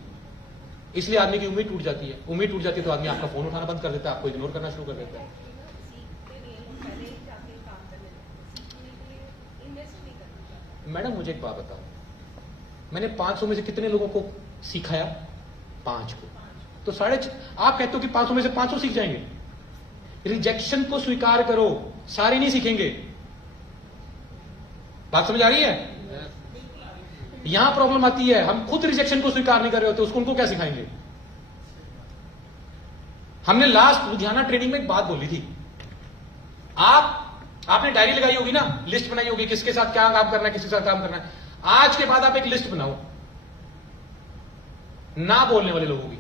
इसलिए आदमी की उम्मीद टूट जाती है। उम्मीद टूट जाती है तो आदमी आपका फोन उठाना बंद कर देता है, आपको इग्नोर करना शुरू कर देता है। मैडम मुझे एक बात बताओ, मैंने 500 में से कितने लोगों को सिखाया? 5 को। तो आप कहते हो कि 500 में से 500 सीख जाएंगे? रिजेक्शन को स्वीकार करो, सारे नहीं सीखेंगे। बात समझ आ रही है? यहां प्रॉब्लम आती है, हम खुद रिजेक्शन को स्वीकार नहीं कर रहे होते, उसको उनको क्या सिखाएंगे? हमने लास्ट लुधियाना ट्रेनिंग में एक बात बोली थी। आपने डायरी लगाई होगी ना, लिस्ट बनाई होगी किसके साथ क्या काम करना है, किसके साथ काम करना है। आज के बाद आप एक लिस्ट बनाओ ना बोलने वाले लोगों की,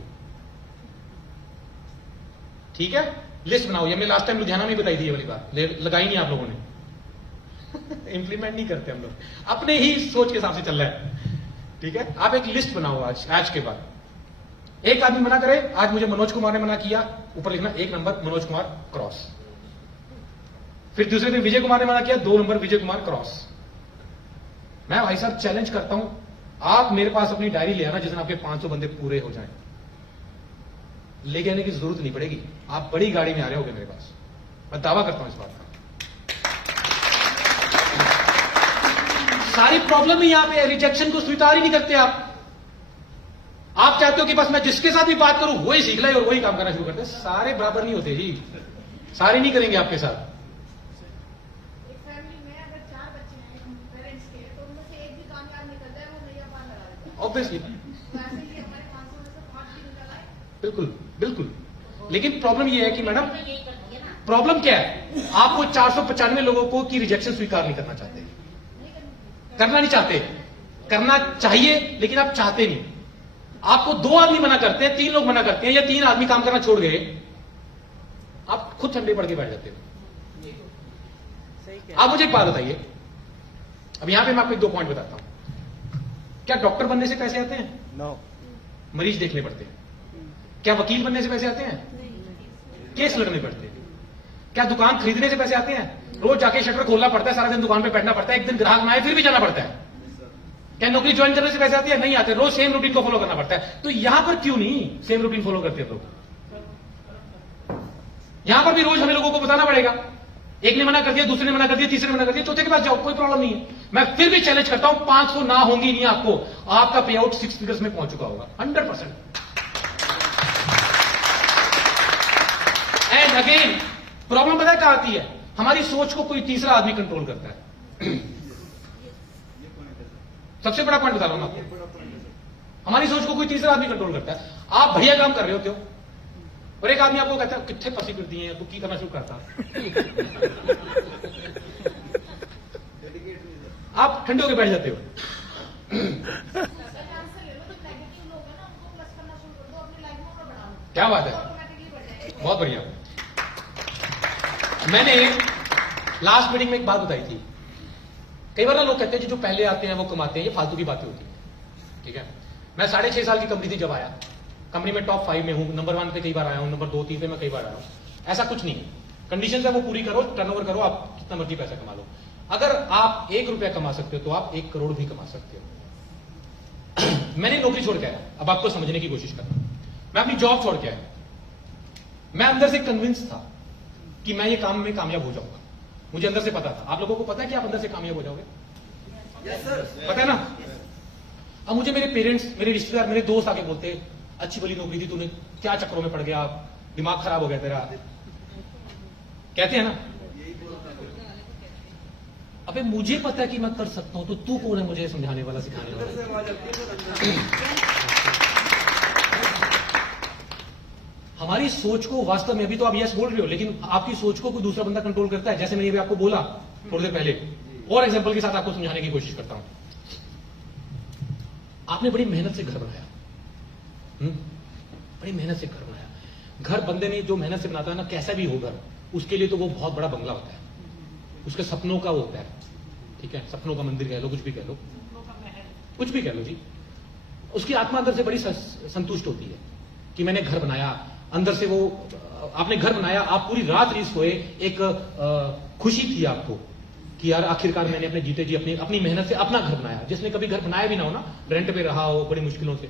ठीक है? लिस्ट बनाओ। ये हमने लास्ट टाइम लुधियाना में बताई थी, ये वाली बात लगाई नहीं आप लोगों ने। इंप्लीमेंट नहीं करते हम लोग, अपने ही सोच के हिसाब से चल रहा है, ठीक है? आप एक लिस्ट बनाओ आज के बाद। एक आदमी मना करे, आज मुझे मनोज कुमार ने मना किया, ऊपर लिखना 1 नंबर मनोज कुमार क्रॉस। फिर दूसरे दिन विजय कुमार ने मना किया, 2 नंबर विजय कुमार क्रॉस। मैं भाई साहब चैलेंज करता हूं, आप मेरे पास अपनी डायरी ले आना जिस दिन आपके 500 बंदे पूरे हो जाएं। लेके आने की जरूरत नहीं पड़ेगी, आप बड़ी गाड़ी में आ रहे होगे मेरे पास, मैं दावा करता हूं इस बात का। सारी प्रॉब्लम ही यहां पे है, रिजेक्शन को स्वीकार ही नहीं करते आप चाहते हो कि बस मैं जिसके साथ भी बात करूं वही सीख ले और वही काम करना शुरू करते हैं। सारे बराबर नहीं होते जी, सारे नहीं करेंगे आपके साथ। एक फैमिली में अगर 4 बच्चे हैं पेरेंट्स के, तो उनमें से एक भी कामयाब निकलता है, वो नैया पार लगा देता है। ऑब्वियसली, वैसे ही हमारे 500 में से 5 भी निकल आए। बिल्कुल बिल्कुल। लेकिन प्रॉब्लम यह है कि मैडम, तो यही कर दिया ना। प्रॉब्लम क्या है? आप वो 495 लोगों को की रिजेक्शन स्वीकार नहीं करना चाहते, करना नहीं चाहते। करना चाहिए लेकिन आप चाहते नहीं। आपको 2 आदमी मना करते हैं, 3 लोग मना करते हैं, या 3 आदमी काम करना छोड़ गए, आप खुद ठंडे पड़ के बैठ जाते हो। सही कह आप मुझे एक बात बताइए, अब यहां पे मैं आपको 2 पॉइंट बताता हूं। क्या डॉक्टर बनने से पैसे आते हैं? नो। मरीज देखने पड़ते हैं। क्या वकील बनने से पैसे आते हैं? केस लड़ने पड़ते हैं। क्या दुकान खरीदने से पैसे आते हैं? रोज जाके शटर खोलना पड़ता है, सारा दिन दुकान पे बैठना पड़ता है, एक दिन ग्राहक ना आए फिर भी जाना पड़ता है। क्या नौकरी ज्वाइन करने से पैसे आते हैं? नहीं आते, रोज सेम रूटीन को फॉलो करना पड़ता है। तो यहां पर क्यों नहीं सेम रूटीन फॉलो करते हैं लोग? यहां पर भी रोज हमें लोगों को बताना पड़ेगा। एक ने मना कर दिया, दूसरे ने मना कर दिया, तीसरे ने मना कर दिया, चौथे के पास जाओ, कोई प्रॉब्लम नहीं है। मैं फिर भी चैलेंज करता हूं, 500 ना होंगी नहीं आपको, आपका पे आउट 6 फिगर्स में पहुंच चुका होगा 100%। एंड अगेन प्रॉब्लम पता है कहां आती है? हमारी सोच को कोई तीसरा आदमी कंट्रोल करता है। सबसे बड़ा पॉइंट बता रहा हूं आपको, हमारी सोच को कोई तीसरा आदमी कंट्रोल करता है। आप बढ़िया काम कर रहे होते हो और एक आदमी आपको कहता है कितने पसी करती है, तू की करना शुरू करता। आप ठंडे होकर बैठ जाते हो। क्या बात है, बहुत बढ़िया। मैंने लास्ट मीटिंग में एक बात बताई थी। कई बार ना लोग कहते हैं कि जो पहले आते हैं वो कमाते हैं, ये फालतू की बातें होती है, ठीक है? मैं 6.5 साल की कंपनी थी जब आया, कंपनी में टॉप 5 में हूं, नंबर 1 पे कई बार आया हूं, नंबर 2, 3 पे मैं कई बार आया हूं। ऐसा कुछ नहीं है, कंडीशन है वो पूरी करो, टर्नओवर करो, आप कितना मर्जी पैसा कमा लो। अगर आप 1 रुपया कमा सकते हो तो आप 1 करोड़ भी कमा सकते हो। मैंने नौकरी छोड़ के आया, अब आपको समझने की कोशिश करना। मैं अपनी जॉब छोड़ के आया, मैं अंदर से कन्विंस था कि मैं ये काम में कामयाब हो जाऊंगा। मुझे अंदर से पता था। आप लोगों को पता है कि आप अंदर से कामयाब हो जाओगे? Yes sir. पता है ना? अब मुझे मेरे पेरेंट्स, मेरे रिश्तेदार, मेरे दोस्त आके बोलते, अच्छी भली नौकरी थी, तूने क्या चक्करों में पड़ गया, दिमाग खराब हो गया तेरा, कहते हैं ना। अबे मुझे पता है कि मैं कर सकता हूं, तो तू कौन है मुझे समझाने वाला, सिखाने वाला? हमारी सोच को वास्तव में, अभी तो आप यस बोल रहे हो, लेकिन आपकी सोच को कोई दूसरा बंदा कंट्रोल करता है। जैसे मैंने भी आपको बोला थोड़ी देर पहले, और एग्जांपल के साथ आपको समझाने की कोशिश करता हूं। आपने बड़ी मेहनत से घर बनाया, बड़ी मेहनत से घर बनाया। घर बंदे ने जो मेहनत से बनाता है ना, कैसा भी हो घर, उसके लिए तो वो बहुत बड़ा बंगला होता है, उसके सपनों का वो होता है, ठीक है? सपनों का मंदिर कह लो, कुछ भी कह लो, कुछ भी कह लो जी। उसकी आत्मा अंदर से बड़ी संतुष्ट होती है कि मैंने घर बनाया। अंदर से वो, आपने घर बनाया, आप पूरी रात नहीं सोए, एक खुशी थी आपको कि यार आखिरकार मैंने अपने जीते जी अपनी मेहनत से अपना घर बनाया। जिसने कभी घर बनाया भी ना हो ना, रेंट पे रहा हो बड़ी मुश्किलों से,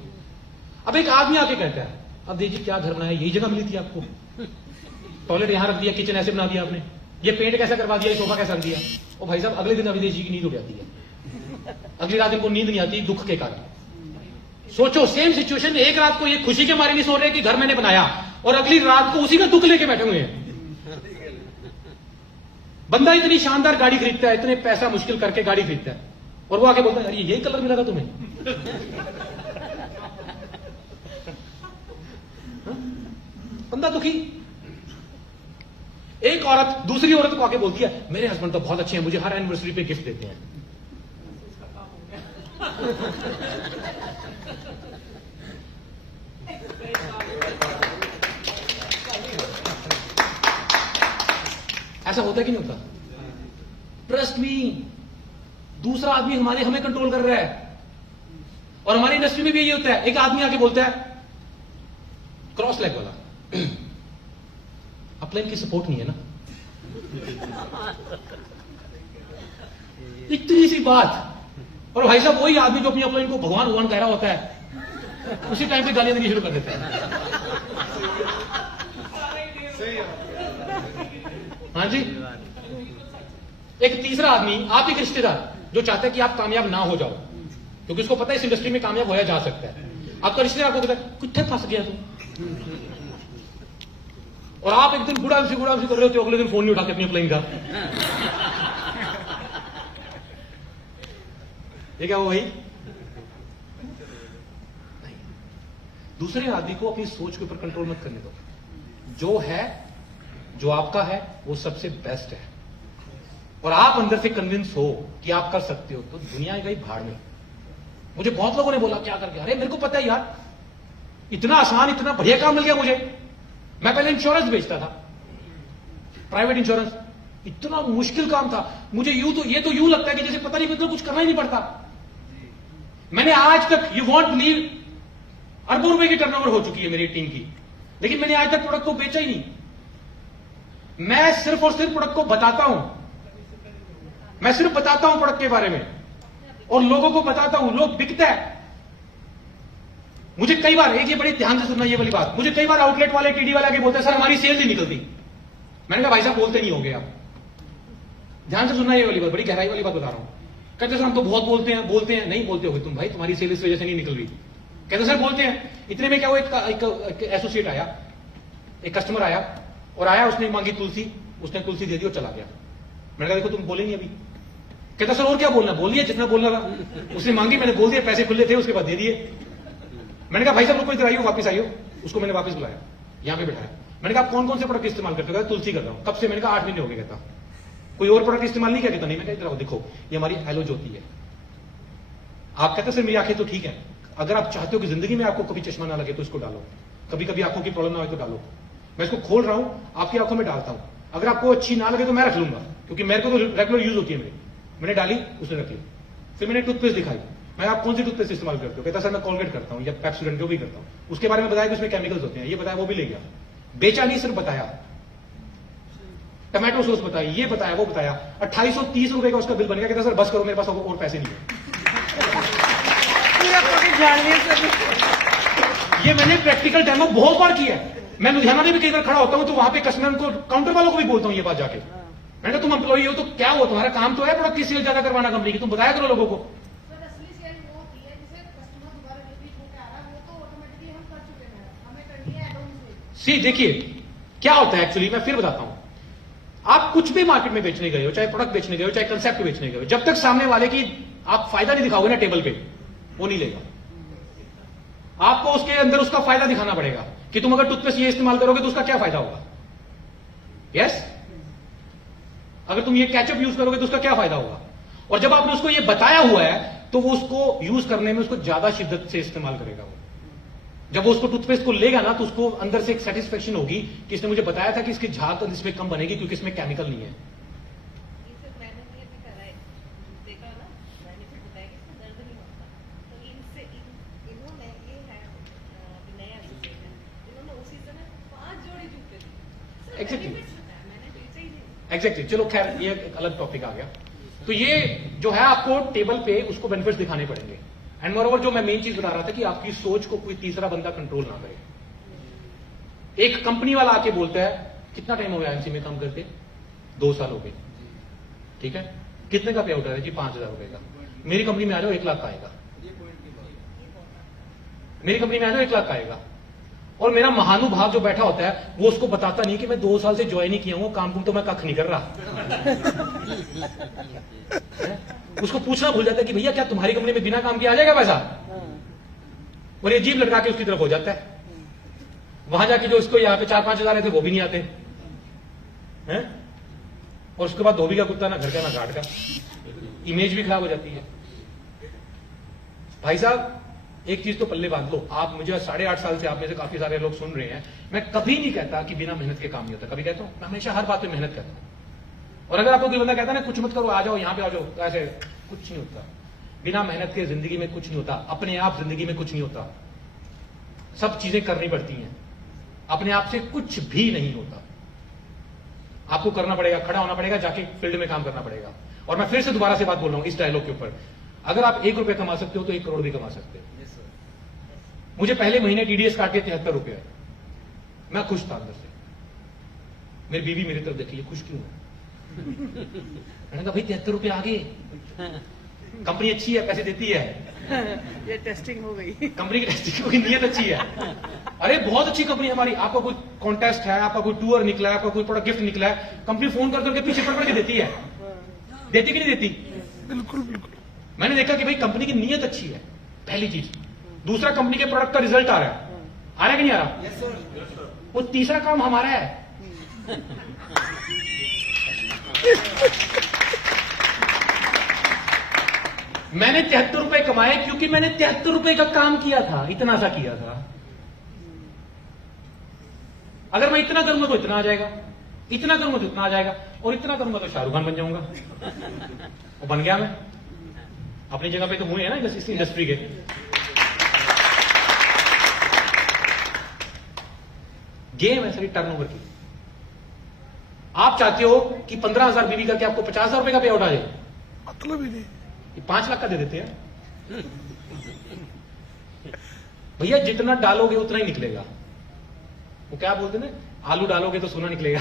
अब एक आदमी आके कहता है, अब देखिए क्या घर बनाया, यही जगह मिली थी आपको, टॉयलेट यहां रख दिया, किचन ऐसे बना दिया आपने, ये पेंट कैसा करवा दिया, ये सोफा कैसा रख दिया। ओ भाई साहब, अगले दिन अविदेश जी की नींद उड़ जाती है। अगली रात इनको नींद नहीं आती दुख के कारण। सोचो सेम सिचुएशन, एक रात को ये खुशी के मारे नहीं सो रहे कि घर मैंने बनाया, और अगली रात को उसी का दुख लेके बैठे हुए हैं। बंदा इतनी शानदार गाड़ी खरीदता है, इतने पैसा मुश्किल करके गाड़ी खरीदता है, और वो आके बोलता है अरे यही कलर मिला था तुम्हें। बंदा दुखी। एक औरत दूसरी औरत को आके बोलती है मेरे हस्बैंड तो बहुत अच्छे हैं, मुझे हर एनिवर्सरी पे गिफ्ट देते हैं। ऐसा होता है कि नहीं होता? ट्रस्ट मी, दूसरा आदमी हमें कंट्रोल कर रहा है। और हमारी इंडस्ट्री में भी यही होता है, एक आदमी आके बोलता है क्रॉस लेग वाला अपलाइन की सपोर्ट नहीं है ना। इतनी सी बात, और भाई साहब वही आदमी जो अपनी अपलाइन को भगवान भगवान कह रहा होता है, उसी टाइम पे गालियां देनी शुरू कर देता है। हाँ जी। एक तीसरा आदमी, आप एक रिश्तेदार जो चाहता है कि आप कामयाब ना हो जाओ, क्योंकि उसको पता है इस इंडस्ट्री में कामयाब होया जा सकता है। आपका रिश्तेदार आपको कहता है कितने फंस गया तू, और आप एक दिन गुड़ाम से कर रहे होते हो, अगले दिन फोन नहीं उठाते अपनी अपलाइन का। ये क्या हुआ भाई? दूसरे आदमी को अपनी सोच के ऊपर कंट्रोल मत करने दो। जो है, जो आपका है, वो सबसे बेस्ट है, और आप अंदर से कन्विंस हो कि आप कर सकते हो, तो दुनिया गई भाड़ में। मुझे बहुत लोगों ने बोला क्या करके, अरे मेरे को पता है यार, इतना आसान, इतना बढ़िया काम मिल गया मुझे। मैं पहले इंश्योरेंस बेचता था, प्राइवेट इंश्योरेंस, इतना मुश्किल काम था मुझे। ये तो यूं लगता है कि जैसे पता नहीं, मतलब कुछ करना ही नहीं पड़ता। मैंने आज तक, यू वॉन्ट बिलीव, अरबों रुपए की टर्नओवर हो चुकी है मेरी टीम की, लेकिन मैंने आज तक प्रोडक्ट को बेचा ही नहीं। मैं सिर्फ और सिर्फ प्रोडक्ट को बताता हूं, मैं सिर्फ बताता हूं प्रोडक्ट के बारे में, और लोगों को बताता हूं, लोग बिकता है। मुझे कई बार, एक ये बड़ी ध्यान से सुनना ये वाली बात, मुझे कई बार आउटलेट वाले, टीडी वाले आके बोलते हैं सर हमारी सेल नहीं निकलती। मैंने कहा भाई साहब बोलते नहीं होंगे आप, ध्यान से सुनना ये वाली बात, बड़ी गहराई वाली बात बता रहा हूं। कहते सर हम तो बहुत बोलते हैं। नहीं बोलते हो तुम भाई, तुम्हारी सेल इस वजह से नहीं निकल रही। कहते सर बोलते हैं। इतने में क्या हुआ, एक एसोसिएट आया, एक कस्टमर आया, और आया, उसने मांगी तुलसी, उसने तुलसी दे दी और चला गया। मैंने कहा देखो तुम बोले नहीं अभी। कहता सर और क्या बोलना, बोलिए जितना बोलना था। उसने मांगी, मैंने बोल दिया, पैसे खुले थे, उसके बाद दे दिए। मैंने कहा भाई साहब रुको, इधर आइयो, वापस आइयो। उसको मैंने वापस बुलाया, यहां पे बैठाया। मैंने कहा कौन कौन से प्रोडक्ट इस्तेमाल करते हो? कहता तुलसी कर रहा हूं। कब से? मैंने कहा 8 महीने हो गए। कहता कोई और प्रोडक्ट इस्तेमाल नहीं किया? कहता नहीं। मैं कहा देखो ये हमारी एलो ज्योति है। आप कहते सर मेरी आंखें तो ठीक है, अगर आप चाहते हो कि जिंदगी में आपको कभी चश्मा ना लगे तो इसको डालो, कभी कभी आंखों की प्रॉब्लम ना हो तो डालो। मैं इसको खोल रहा हूं, आपकी आंखों में डालता हूं, अगर आपको अच्छी ना लगे तो मैं रख लूंगा, क्योंकि मेरे को तो रेगुलर यूज होती है मेरी। मैंने डाली, उसने रख ली। फिर मैंने टूथपेस्ट दिखाई। मैं आप कौन सी टूथपेस्ट इस्तेमाल करते हो? कहता सर मैं कोलगेट करता हूं या पेप्सोडेंट जो भी करता हूं। उसके बारे में बताया कि उसमें केमिकल्स होते हैं, ये बताया, वो भी ले गया। बेचा नहीं, सिर्फ बताया। टमाटो सॉस बताया, ये बताया, वो बताया। 2830 रुपए का उसका बिल बन गया। कहता सर बस करो, मेरे पास और पैसे नहीं है। पूरा पॉकेट झाड़ लिया सर। ये मैंने प्रैक्टिकल डेमो बहुत बार किया है। मैं लुधियाना में भी कई बार खड़ा होता हूं तो वहां पे कस्टमर को, काउंटर वालों को भी बोलता हूं ये बात जाके। मैंने कहा तुम एम्प्लॉई हो तो क्या हो, तुम्हारा काम तो है प्रोडक्ट की सेल ज्यादा करवाना कंपनी की, तुम बताया करो लोगों को। सर असली सेल वो होती है जिसे कस्टमर दोबारा रिपीट होकर आ रहा है, वो तो ऑटोमेटिकली हम कर चुके हैं, हमें करनी है एड ऑन सेल। देखिए क्या होता है एक्चुअली, मैं फिर बताता हूं। आप कुछ भी मार्केट में बेचने गए हो, चाहे प्रोडक्ट बेचने गए हो, चाहे कंसेप्ट बेचने गए हो, जब तक सामने वाले की आप फायदा नहीं दिखाओगे ना टेबल पे, वो नहीं लेगा। आपको उसके अंदर उसका फायदा दिखाना पड़ेगा कि तुम अगर टूथपेस्ट ये इस्तेमाल करोगे तो उसका क्या फायदा होगा। यस, अगर तुम ये केचप यूज करोगे तो उसका क्या फायदा होगा। और जब आपने उसको ये बताया हुआ है तो वो उसको यूज करने में उसको ज्यादा शिद्दत से इस्तेमाल करेगा। वो जब वो उसको टूथपेस्ट को लेगा ना तो उसको अंदर से एक सेटिस्फेक्शन होगी कि इसने मुझे बताया था कि इसकी झाग इसमें कम बनेगी क्योंकि इसमें केमिकल नहीं है। मैंने भी अभी करा है, देखा ना, बेनिफिट बताया कि इसमें दर्द नहीं होता। तो इनसे इन्होंने ये है नया एसोसिएशन, इन्होंने उसी समय 5 जोड़ी जूते दी। Sir Exactly. benefits बताया, मैंने बेचा ही नहीं। एग्जैक्टली, चलो खैर ये एक अलग टॉपिक आ गया। तो ये जो है आपको टेबल पे उसको बेनिफिट्स दिखाने पड़ेंगे। एंड मोरओवर जो मैं मेन चीज बता रहा था कि आपकी सोच को कोई तीसरा बंदा कंट्रोल ना करे। एक कंपनी वाला आके बोलता है कितना टाइम हो गया एमसी में काम करते? 2 साल हो गए। ठीक है, कितने का पे आउट आ रहा है जी? 5000 रुपए का। मेरी कंपनी में आ जाओ 1 लाख का आएगा, मेरी कंपनी में आ जाओ 1 लाख का आएगा। और मेरा महानुभाव जो बैठा होता है वो उसको बताता नहीं कि मैं 2 साल से ज्वाइन ही किया हूं, काम तो मैं कख नहीं कर रहा। उसको पूछना भूल जाता है कि भैया क्या तुम्हारी कंपनी में बिना काम किया आ जाएगा पैसा, और ये जीभ लटका के उसकी तरफ हो जाता है। वहां जाके जो उसको यहाँ पे 4-5 हजार थे वो भी नहीं आते हैं, और उसके बाद धोबी का कुत्ता ना घर का ना घाट का, इमेज भी खराब हो जाती है। भाई साहब एक चीज तो पल्ले बांध लो, आप मुझे 8.5 साल से आप में से काफी सारे लोग सुन रहे हैं, मैं कभी नहीं कहता कि बिना मेहनत के काम नहीं होता, कभी कहता हूं, मैं हमेशा हर बात पे मेहनत करता हूं। और अगर आपको कोई बंदा कहता है ना कुछ मत करो, आ जाओ यहाँ पे आ जाओ, ऐसे कुछ नहीं होता। बिना मेहनत के जिंदगी में कुछ नहीं होता, अपने आप जिंदगी में कुछ नहीं होता, सब चीजें करनी पड़ती हैं, अपने आप से कुछ भी नहीं होता। आपको करना पड़ेगा, खड़ा होना पड़ेगा, जाके फील्ड में काम करना पड़ेगा। और मैं फिर से दोबारा से बात बोल रहा हूं इस डायलॉग के ऊपर, अगर आप 1 रुपए कमा सकते हो तो 1 करोड़ भी कमा सकते हो। मुझे पहले महीने टीडीएस काट के 73 रुपए आए, मैं खुश था अंदर से। मेरी बीवी मेरी तरफ देखी, खुश क्यों है? मैंने कहा भाई 73 रुपए आ गए, कंपनी अच्छी है, पैसे देती है, ये टेस्टिंग हो गई। कंपनी की टेस्टिंग की नीयत अच्छी है। अरे बहुत अच्छी कंपनी हमारी, आपका कोई कॉन्टेस्ट है, आपका कोई टूर निकला है, आपका कोई प्रोडक्ट गिफ्ट निकला है, कंपनी फोन कर करके पीछे पड़ के देती है, देती कि नहीं देती? बिल्कुल बिल्कुल। मैंने देखा कि भाई कंपनी की नीयत अच्छी है, पहली चीज। दूसरा, कंपनी के प्रोडक्ट का रिजल्ट आ रहा है, आ रहा है कि नहीं आ रहा? वो तीसरा काम हमारा है। मैंने 73 रुपए कमाए क्योंकि मैंने 73 रुपए का काम किया था, इतना सा किया था। अगर मैं इतना करूंगा तो इतना आ जाएगा, इतना करूंगा तो इतना आ जाएगा, और इतना करूंगा तो शाहरुख खान बन जाऊंगा। और बन गया मैं, अपनी जगह पे तो हुए हैं ना इस इंडस्ट्री के। गेम है सारी टर्नओवर की। आप चाहते हो कि 15,000 बीवी करके आपको 50,000 रुपए का पे आउट आ जाए, मतलब ही नहीं। 5 लाख का दे देते हैं भैया, जितना डालोगे उतना ही निकलेगा। वो क्या बोलते हैं, आलू डालोगे तो सोना निकलेगा।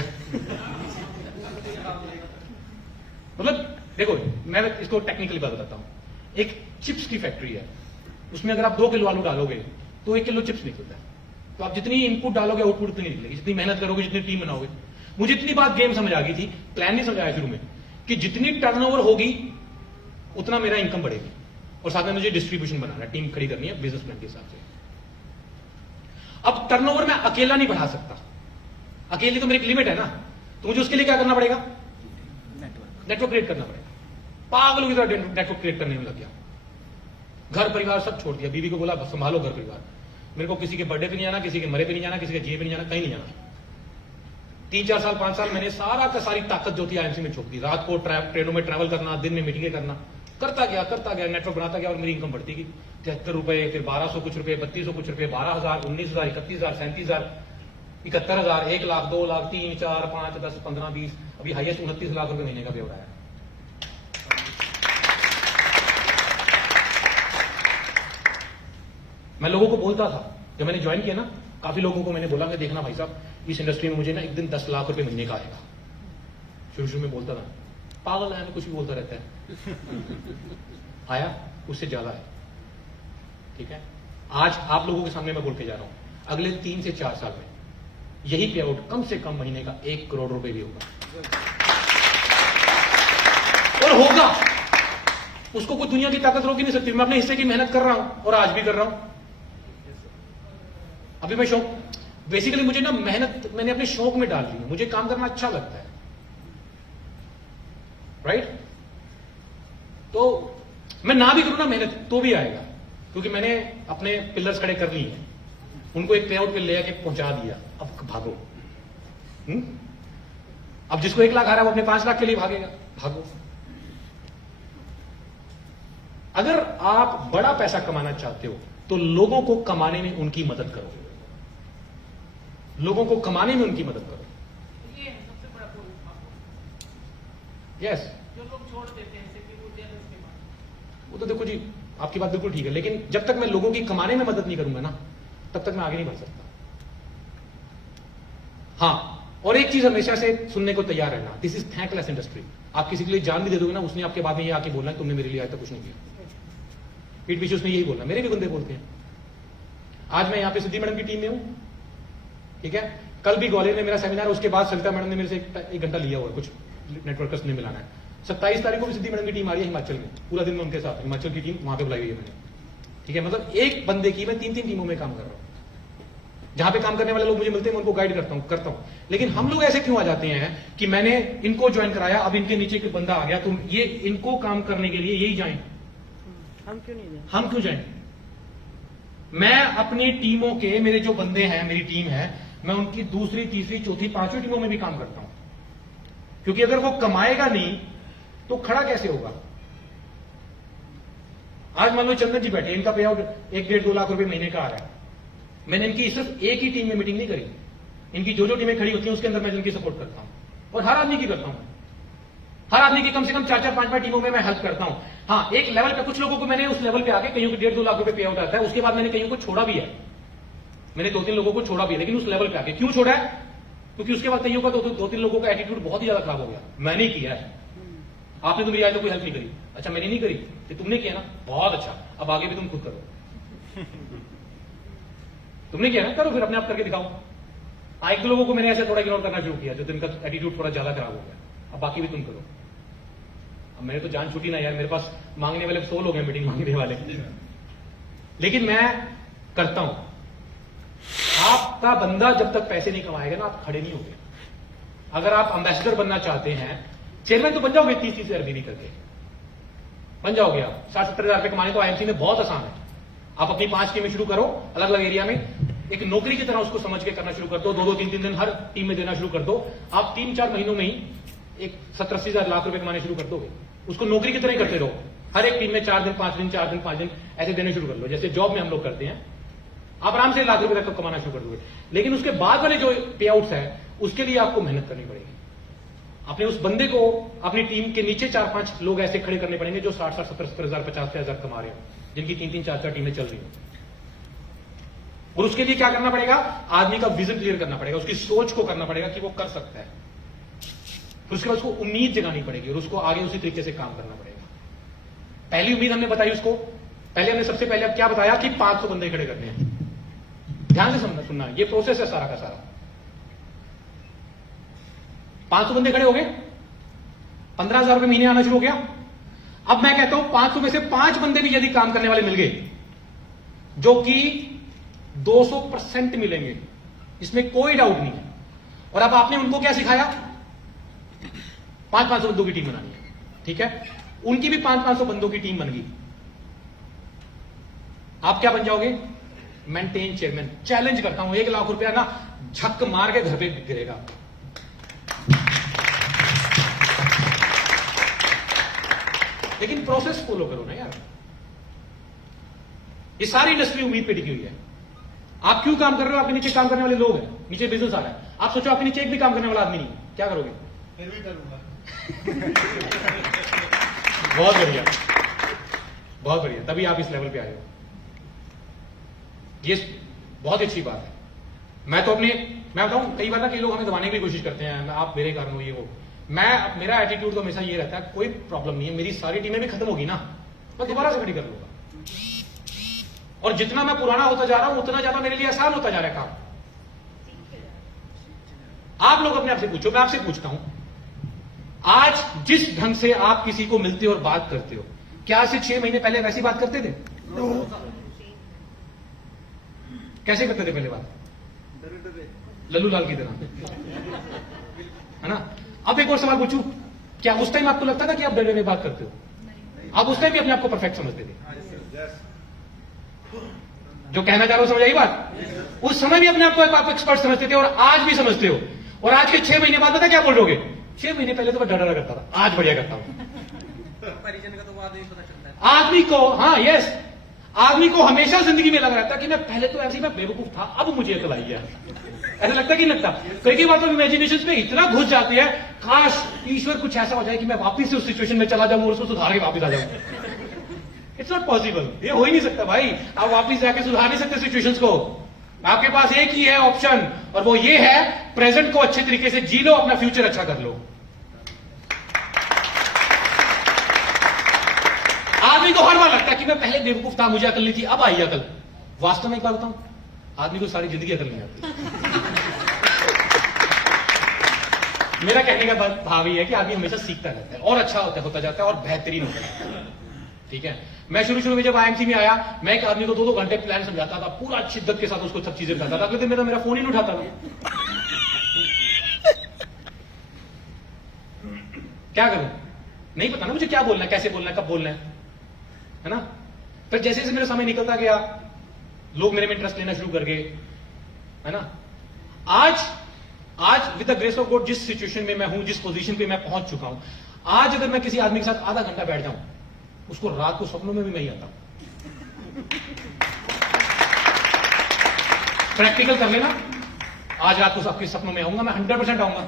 मतलब देखो, मैं इसको टेक्निकली बात बताता हूं। एक चिप्स की फैक्ट्री है, उसमें अगर आप 2 किलो आलू डालोगे तो 1 किलो चिप्स निकलता है। तो आप जितनी इनपुट डालोगे आउटपुट उतनी निकलेगी, जितनी मेहनत करोगे, जितनी टीम बनाओगे। मुझे इतनी बात गेम समझ आ गई थी, प्लान नहीं समझ आया शुरू में, कि जितनी टर्नओवर होगी उतना मेरा इनकम बढ़ेगी, और साथ में मुझे डिस्ट्रीब्यूशन बनाना है, टीम खड़ी करनी है बिजनेस प्लान के हिसाब से। अब टर्नओवर मैं अकेला नहीं बढ़ा सकता, अकेली तो मेरी एक लिमिट है ना, तो मुझे उसके लिए क्या करना पड़ेगा? नेटवर्क क्रिएट करना पड़ेगा। पागलों की तरह नेटवर्क क्रिएट करने में लग गया, घर परिवार सब छोड़ दिया, बीवी को बोला संभालो घर परिवार, मेरे को किसी के बर्थडे पे नहीं जाना, किसी के मरे पे नहीं जाना, किसी के जिए पे नहीं जाना, कहीं नहीं जाना। 3-4 साल 5 साल मैंने सारा का सारी ताकत जो थी आईएमसी में झोंक दी। रात को ट्रेनों में ट्रैवल करना, दिन में मीटिंगें करना, करता गया, नेटवर्क बनाता गया, और मेरी इनकम बढ़ती गई। 73 रुपए, फिर 1200 कुछ रुपए, 3200 कुछ रुपए, 12,000, 19,000, 31,000, 37,000, 71,000, 1 लाख, 2 लाख, 3, 4, 5, 10, 15, 20, अभी हाईएस्ट 29 लाख रुपए महीने का भी हो रहा है। मैं लोगों को बोलता था, जब मैंने ज्वाइन किया ना, काफी लोगों को मैंने बोला कि देखना भाई साहब, इस इंडस्ट्री में मुझे ना एक दिन 10 लाख रुपए महीने का आएगा। शुरू में बोलता था, पागल है, मैं कुछ भी बोलता रहता है। आया, उससे ज्यादा है। ठीक है, आज आप लोगों के सामने मैं बोल के जा रहा हूं, अगले 3 से 4 साल में यही पे आउट कम से कम महीने का 1 करोड़ रुपए भी होगा, और होगा। उसको कोई दुनिया की ताकत रोक ही नहीं सकती। मैं अपने हिस्से की मेहनत कर रहा हूं, और आज भी कर रहा हूं। अभी मैं शौक, बेसिकली मुझे ना मेहनत मैंने अपने शौक में डाल दी है, मुझे काम करना अच्छा लगता है, राइट? तो मैं ना भी करूं ना मेहनत तो भी आएगा, क्योंकि मैंने अपने पिलर्स खड़े कर लिए हैं, उनको एक पे आउट पे ले आके पहुंचा दिया। अब भागो। अब जिसको 1 लाख आ रहा है वो अपने 5 लाख के लिए भागेगा, भागो। अगर आप बड़ा पैसा कमाना चाहते हो तो लोगों को कमाने में उनकी मदद करो, लोगों को कमाने में उनकी मदद करो। ये सबसे बड़ा प्रॉब्लम यस, जो लोग छोड़ देते हैं सिर्फ वो जेलस के बाद। वो तो देखो जी, आपकी बात बिल्कुल ठीक है, लेकिन जब तक मैं लोगों की कमाने में मदद नहीं करूंगा ना, तब तक मैं आगे नहीं बढ़ सकता। हाँ, और एक चीज हमेशा से सुनने को तैयार रहना, दिस इज थैंकलेस इंडस्ट्री। आप किसी के लिए जान भी दे दोगे ना, उसने आपके बाद में ये आके बोलना है तुमने मेरे लिए आज तक कुछ नहीं किया, पीठ पीछे उसने यही बोलना। मेरे भी बंदे बोलते हैं। आज मैं यहाँ पे सिद्धि मैडम की टीम में हूं, ठीक है। कल भी ग्वालियर में मेरा सेमिनार, उसके बाद सविता मैडम ने मेरे से एक घंटा लिया हुआ है, कुछ नेटवर्कर्स ने मिलाना है। 27 तारीख को भी सिद्धि मैडम की टीम आ रही है हिमाचल में, पूरा दिन में उनके साथ, हिमाचल की टीम वहां पे बुलाई हुई है मैंने, ठीक है। मतलब एक बंदे की मैं 3-3 टीमों में काम कर रहा हूं। जहां पे काम करने वाले लोग मुझे मिलते हैं, मैं उनको गाइड करता हूं। लेकिन हम लोग ऐसे क्यों आ जाते हैं कि मैंने इनको ज्वाइन कराया, अब इनके नीचे एक बंदा आ गया, तुम ये इनको काम करने के लिए यही जाए, हम क्यों नहीं जाए? हम क्यों जाए? मैं अपनी टीमों के, मेरे जो बंदे हैं, मेरी टीम है, मैं उनकी दूसरी, तीसरी, चौथी, पांचवी टीमों में भी काम करता हूं। क्योंकि अगर वो कमाएगा नहीं तो खड़ा कैसे होगा? आज मान लो चंदन जी बैठे, इनका पे आउट 1-1.5-2 लाख रुपए महीने का आ रहा है। मैंने इनकी सिर्फ एक ही टीम में मीटिंग नहीं करी, इनकी जो जो टीमें खड़ी होती हैं उसके अंदर मैं जिनकी सपोर्ट करता हूं, और हर आदमी की करता हूं। हर आदमी की कम से कम 4-4-5-5 टीमों में मैं हेल्प करता हूं। हाँ, एक लेवल पे कुछ लोगों को मैंने उस लेवल पे आके, कईयों को 1.5-2 लाख रुपए पे आउट आता है, उसके बाद मैंने कईयों को छोड़ा भी है। मैंने 2-3 लोगों को छोड़ा भी है, लेकिन उस लेवल पे आके क्यों छोड़ा है? क्योंकि उसके बाद कईयों का 2-3 लोगों का एटीट्यूड बहुत ही ज्यादा खराब हो गया। मैंने किया है, आपने तो मेरी आज तो कोई हेल्प नहीं करी। अच्छा, मैंने नहीं करी तो तुमने किया ना, बहुत अच्छा, अब आगे भी तुम खुद करो। तुमने किया ना, करो फिर, अपने आप करके दिखाओ। एक दो लोगों को मैंने ऐसे थोड़ा इग्नोर करना शुरू किया, जो जिनका एटीट्यूड थोड़ा ज्यादा खराब हो गया। अब बाकी भी तुम करो। अब मेरे तो जान छूटी ना यार, मेरे पास मांगने वाले 100 लोग हैं, मीटिंग मांगने वाले, लेकिन मैं करता हूं। आपका बंदा जब तक पैसे नहीं कमाएगा ना, आप खड़े नहीं होंगे। अगर आप एम्बेसडर बनना चाहते हैं, चेयरमैन तो बन जाओगे 30-30 हजार बीवी करके, बन जाओगे आप। 60-70 हजार रुपए कमाने तो आईएमसी में बहुत आसान है। आप अपनी 5 टीमें शुरू करो अलग अलग एरिया में, एक नौकरी की तरह उसको समझ के करना शुरू कर दो। 2-2, 3-3 दिन हर टीम में देना शुरू कर दो। आप 3-4 महीनों में ही एक 70-80 हजार लाख रुपए कमाने शुरू कर दोगे। उसको नौकरी की तरह ही करते रहो, हर एक टीम में 4 दिन 5 दिन 4 दिन 5 दिन ऐसे देने शुरू कर लो, जैसे जॉब में हम लोग करते हैं। आप आराम से लाख रुपए तक कमाना शुरू कर दोगे। लेकिन उसके बाद वाले जो पे आउट्स है, उसके लिए आपको मेहनत करनी पड़ेगी। अपने उस बंदे को अपनी टीम के नीचे 4-5 लोग ऐसे खड़े करने पड़ेंगे जो 60-60, 70-70 हजार, 50 हजार कमा रहे हो, जिनकी 3-3, 4-4 टीमें चल रही हो। और उसके लिए क्या करना पड़ेगा? आदमी का विजन क्लियर करना पड़ेगा, उसकी सोच को करना पड़ेगा कि वो कर सकता है। फिर उसके बाद उसको उम्मीद जगानी पड़ेगी और उसको आगे उसी तरीके से काम करना पड़ेगा। पहली उम्मीद हमने बताई उसको, पहले हमने सबसे पहले क्या बताया कि 500 बंदे खड़े करने हैं। ध्यान से सुनना, ये प्रोसेस है सारा का सारा। 500 बंदे खड़े हो गए, 15,000 रुपए महीने आना शुरू हो गया। अब मैं कहता हूं 500 में से 5 बंदे भी यदि काम करने वाले मिल गए, जो कि 200% मिलेंगे, इसमें कोई डाउट नहीं है। और अब आपने उनको क्या सिखाया? 500 बंदों की टीम बनानी है, ठीक है। उनकी भी 500 बंदों की टीम बन गई। आप क्या बन जाओगे? Maintain chairman. चैलेंज करता हूं, 1 लाख रुपया ना झक मार के घर पे गिरेगा। लेकिन प्रोसेस फॉलो करो ना यार। ये सारी इंडस्ट्री उम्मीद पे टिकी हुई है। आप क्यों काम कर रहे हो? आपके नीचे काम करने वाले लोग हैं, नीचे बिजनेस आ रहा है। आप सोचो आपके नीचे एक भी काम करने वाला आदमी नहीं, क्या करोगे? फिर भी करूंगा। बहुत बढ़िया, बहुत बढ़िया, तभी आप इस लेवल पे आए हो। ये बहुत अच्छी बात है। मैं बताऊं, कई बार ना कई लोग हमें दबाने की कोशिश करते हैं, आप मेरे कारण हो, ये हो। मेरा एटीट्यूड तो हमेशा ये रहता है, कोई प्रॉब्लम नहीं है, मेरी सारी टीमें भी खत्म होगी ना, मैं दोबारा से खड़ी कर लूंगा। और जितना मैं पुराना होता जा रहा हूं, उतना ज्यादा मेरे लिए आसान होता जा रहा है काम। आप लोग अपने आप से पूछो, मैं आपसे पूछता हूं, आज जिस ढंग से आप किसी को मिलते हो और बात करते हो, क्या आज से 6 महीने पहले वैसी बात करते थे? कैसे करते थे पहले बात? लल्लू लाल की तरह, है ना? अब एक और सवाल पूछूं, क्या उस टाइम आपको लगता था कि आप डरे में बात करते हो? आप उस टाइम भी अपने आप को परफेक्ट समझते थे? जो कहना चाह रहा हूं समझ आई बात? उस समय भी अपने आप को आप एक्सपर्ट समझते थे और आज भी समझते हो। और आज के 6 महीने बाद पता क्या बोलोगे? 6 महीने पहले तो मैं डरा करता था, आज बढ़िया करता हूं। परिजन का तो बाद में पता चलता है आदमी को, हाँ यस, आदमी को हमेशा जिंदगी में लग रहा था कि मैं पहले तो ऐसे ही मैं बेवकूफ था, अब मुझे अकल आई है। ऐसा लगता कि नहीं लगता? कई बार तो इमेजिनेशन में इतना घुस जाती है, काश ईश्वर कुछ ऐसा हो जाए कि मैं वापस से उस सिचुएशन में चला जाऊं और उसको सुधार के वापस आ जाऊं। इट्स नॉट पॉसिबल, ये हो ही नहीं सकता भाई। आप वापस जाके सुधार नहीं सकते सिचुएशंस को। आपके पास एक ही है ऑप्शन, और वो ये है प्रेजेंट को अच्छे तरीके से जी लो, अपना फ्यूचर अच्छा कर लो। आदमी को हर बार लगता है कि मैं पहले बेवकूफ था, मुझे अकल नहीं थी, अब आई अकल। वास्तव में एक बात बताऊं, आदमी को सारी जिंदगी अकल नहीं आती। मेरा कहने का भाव ये है कि आदमी हमेशा सीखता रहता है और अच्छा होता जाता है और बेहतरीन होता जाता है। ठीक है, मैं शुरू में जब आईएमसी में आया, मैं एक आदमी को 2-2 घंटे प्लान समझाता था, पूरा शिद्दत के साथ उसको सब चीजें बताता था, अगले दिन मेरा फोन ही नहीं उठाता था। क्या करूं, नहीं पता ना मुझे क्या बोलना है, कैसे बोलना है, कब बोलना है ना। फिर जैसे जैसे मेरा समय निकलता गया, लोग मेरे में इंटरेस्ट लेना शुरू कर गए, है ना। आज with the grace of God जिस सिचुएशन में मैं हूं, जिस पोजीशन पे मैं पहुंच चुका हूं, आज अगर मैं किसी आदमी के साथ आधा घंटा बैठ जाऊं, उसको रात को सपनों में भी नहीं आता। प्रैक्टिकल कर लेना, आज रात को आपके सपनों में आऊंगा, मैं 100% आऊंगा।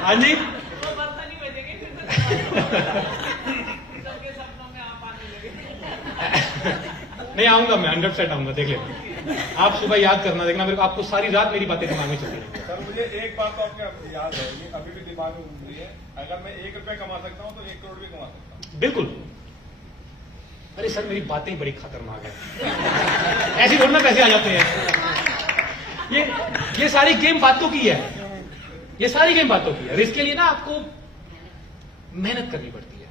हाँ जी, वो बर्तन ही बजेंगे फिर तो सबके सपनों में आप आने लगे। नहीं आऊंगा मैं, 100% आऊंगा, देख लेना। आप सुबह याद करना, देखना मेरे को, आपको सारी रात मेरी बातें दिमाग में चलती रहेंगी। सर मुझे एक बात तो आपके याद है, ये अभी भी दिमाग में घूम रही है, अगर मैं 1 रुपया कमा सकता हूँ तो 1 करोड़ भी कमा सकता हूँ। बिल्कुल। अरे सर मेरी बातें बड़ी खतरनाक है, ऐसी थोड़ी ना पैसे आ जाते हैं। ये सारी गेम बातों की है, ये सारी गेम बातों की है, और इसके लिए ना आपको मेहनत करनी पड़ती है।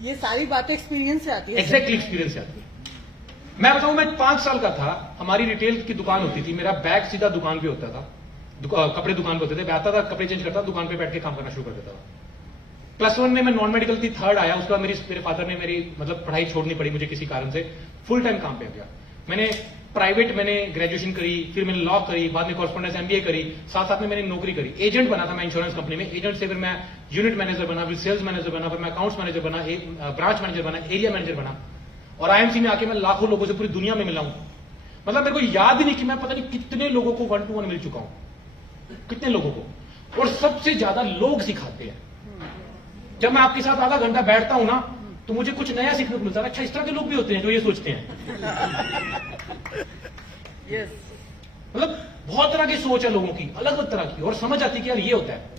ये सारी बातें एक्सपीरियंस से आती है। एग्जैक्टली एक्सपीरियंस से आती है। मैं बताऊं, मैं 5 साल का था, हमारी रिटेल की दुकान होती थी, मेरा बैग सीधा दुकान पे होता था, कपड़े दुकान पे होते थे, मैं आता था, कपड़े चेंज करता, दुकान पे बैठ के काम करना शुरू कर देता था। +1 में मैं नॉन मेडिकल थी, 3rd आया, उसके बाद मेरे फादर ने मेरी मतलब पढ़ाई छोड़नी पड़ी मुझे किसी कारण से, फुल टाइम काम पे आ गया। मैंने प्राइवेट मैंने ग्रेजुएशन करी, फिर मैंने लॉ करी, बाद में कॉरेस्पोंडेंस MBA करी, साथ साथ में मैंने नौकरी करी, एजेंट बना था मैं इंश्योरेंस कंपनी में, एजेंट से फिर मैं यूनिट मैनेजर बना, फिर सेल्स मैनेजर बना, फिर मैं अकाउंट्स मैनेजर बना, ब्रांच मैनेजर बना, एरिया मैनेजर बना, और IMC में आके मैं लाखों लोगों से पूरी दुनिया में मिला हूं। मतलब मेरे को याद ही नहीं कि मैं पता नहीं कितने लोगों को 1 to 1 मिल चुका हूं, कितने लोगों को, और सबसे ज्यादा लोग सिखाते हैं। जब मैं आपके साथ आधा घंटा बैठता हूं ना, तो मुझे कुछ नया सीखने को मिलता है। अच्छा, इस तरह के लोग भी होते हैं जो ये सोचते हैं। यस, मतलब बहुत तरह की सोच है लोगों की, अलग अलग तरह की, और समझ आती है कि यार ये होता है।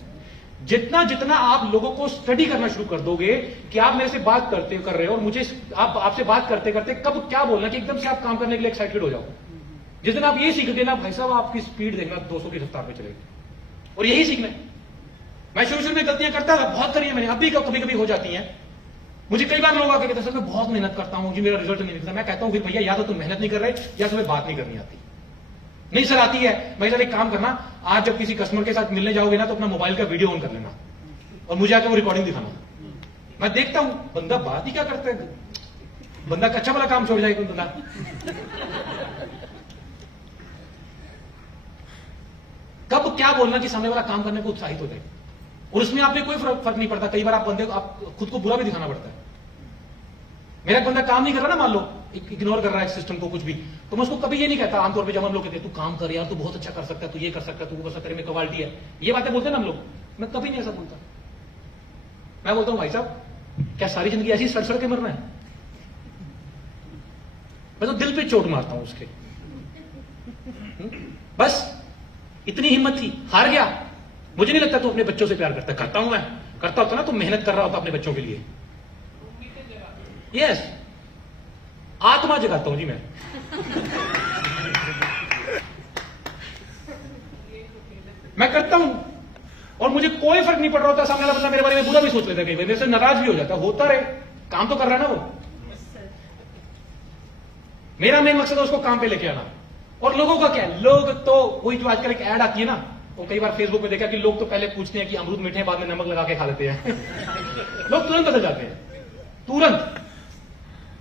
जितना जितना आप लोगों को स्टडी करना शुरू कर दोगे कि आप मेरे से बात कर रहे हो, और मुझे आपसे बात करते करते कब क्या बोलना कि एकदम से आप काम करने के लिए एक्साइटेड हो जाओ। जिस दिन आप ये सीख गए ना भाई साहब, आपकी स्पीड देखना 200 की रफ्तार पे चलेगी, और यही सीखना है। मैं शुरू में गलतियां करता था, बहुत करी है मैंने, अभी कभी कभी हो जाती हैं। मुझे कई बार लोग आके कहते हैं सर मैं बहुत मेहनत करता हूं जी, मेरा रिजल्ट नहीं निकलता। मैं कहता हूं फिर भैया या तो तुम मेहनत नहीं कर रहे, या तुम्हें बात नहीं करनी आती। नहीं सर आती है। भाई सर एक काम करना, आज जब किसी कस्टमर के साथ मिलने जाओगे ना, तो अपना मोबाइल का वीडियो ऑन कर लेना और मुझे आके वो रिकॉर्डिंग दिखाना। मैं देखता हूं बंदा बात ही क्या करता है, बंदा कच्चा वाला काम छोड़ जाए कोई बंदा। कब क्या बोलना कि सामने वाला काम करने को उत्साहित हो जाए, और उसमें आपने कोई फर्क नहीं पड़ता। कई बार आप बंदे को आप खुद को बुरा भी दिखाना पड़ता है। मेरा बंदा काम नहीं कर रहा ना, मान लो इग्नोर कर रहा है सिस्टम को कुछ भी, तो मैं उसको कभी ये नहीं कहता। आमतौर पे जब हम लोग कहते हैं तू काम कर यार, तू बहुत अच्छा कर सकता है, तू ये कर सकता है, तू वो कर सकता है, तेरे में क्वालिटी है, ये बातें बोलते हैं ना हम लोग, मैं कभी नहीं ऐसा बोलता। मैं बोलता हूं भाई साहब क्या सारी जिंदगी ऐसी सड़ सड़ के मरना है? मैं तो दिल पे चोट मारता हूं उसके। बस इतनी हिम्मत थी, हार गया। मुझे नहीं लगता तू अपने बच्चों से प्यार करता हूं मैं, करता होता ना तो मेहनत कर रहा होता अपने बच्चों के लिए। यस, आत्मा जगाता हूं जी मैं। मैं करता हूं और मुझे कोई फर्क नहीं पड़ रहा होता। सामने वाला बंदा मेरे बारे में बुरा भी सोच लेता है, कई बार मेरे से नाराज भी हो जाता है, होता रहे, काम तो कर रहा है ना वो। मेरा मेन मकसद है उसको काम पे लेके आना। और लोगों का क्या है, लोग तो वही जो आजकल एक ऐड आती है ना, वो कई बार फेसबुक पे देखा कि लोग तो पहले पूछते हैं कि अमरूद मीठे हैं, बाद में नमक लगा के खा लेते हैं। लोग तुरंत बदल जाते हैं, तुरंत।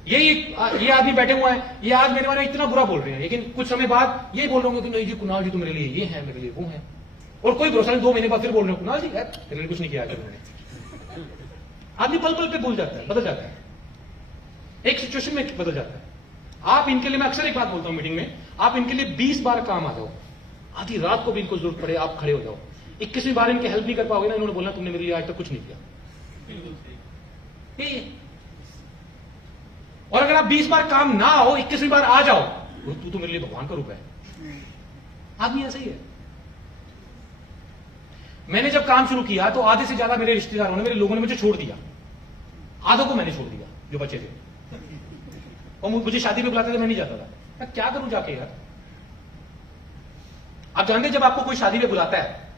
ये आदमी बैठे हुए हैं, ये आज मेरे बारे में इतना बुरा बोल रहे हैं, लेकिन कुछ समय बाद ये बोल रहे होंगे कि नहीं जी कुणाल जी तो मेरे लिए ये है, मेरे लिए वो है, और कोई भरोसा नहीं। 2 महीने बाद फिर बोल रहे हो कुणाल जी मेरे लिए कुछ नहीं किया उन्होंने। आदमी पल पल पे भूल जाता है, बदल जाता है, एक सिचुएशन में बदल जाता है। आप इनके लिए, मैं अक्सर एक बात बोलता हूं मीटिंग में, आप इनके लिए 20 बार काम आ जाओ, आधी रात को भी इनको जरूरत पड़े आप खड़े हो जाओ, 21वीं बार इनकी हेल्प नहीं कर पाओगे ना, इन्होंने बोलना तुमने मेरे लिए आज तक कुछ नहीं किया। और अगर आप 20 बार काम ना आओ, 21वीं बार आ जाओ, तू तो मेरे लिए भगवान का रूप है। आदमी ऐसा ही है। मैंने जब काम शुरू किया तो आधे से ज्यादा मेरे रिश्तेदारों ने, मेरे लोगों ने मुझे छोड़ दिया, आधों को मैंने छोड़ दिया जो बच्चे थे, और मुझे शादी पे बुलाते थे, मैं नहीं जाता था। मैं क्या करूं जाके यार। आप जानते हैं जब आपको कोई शादी पे बुलाता है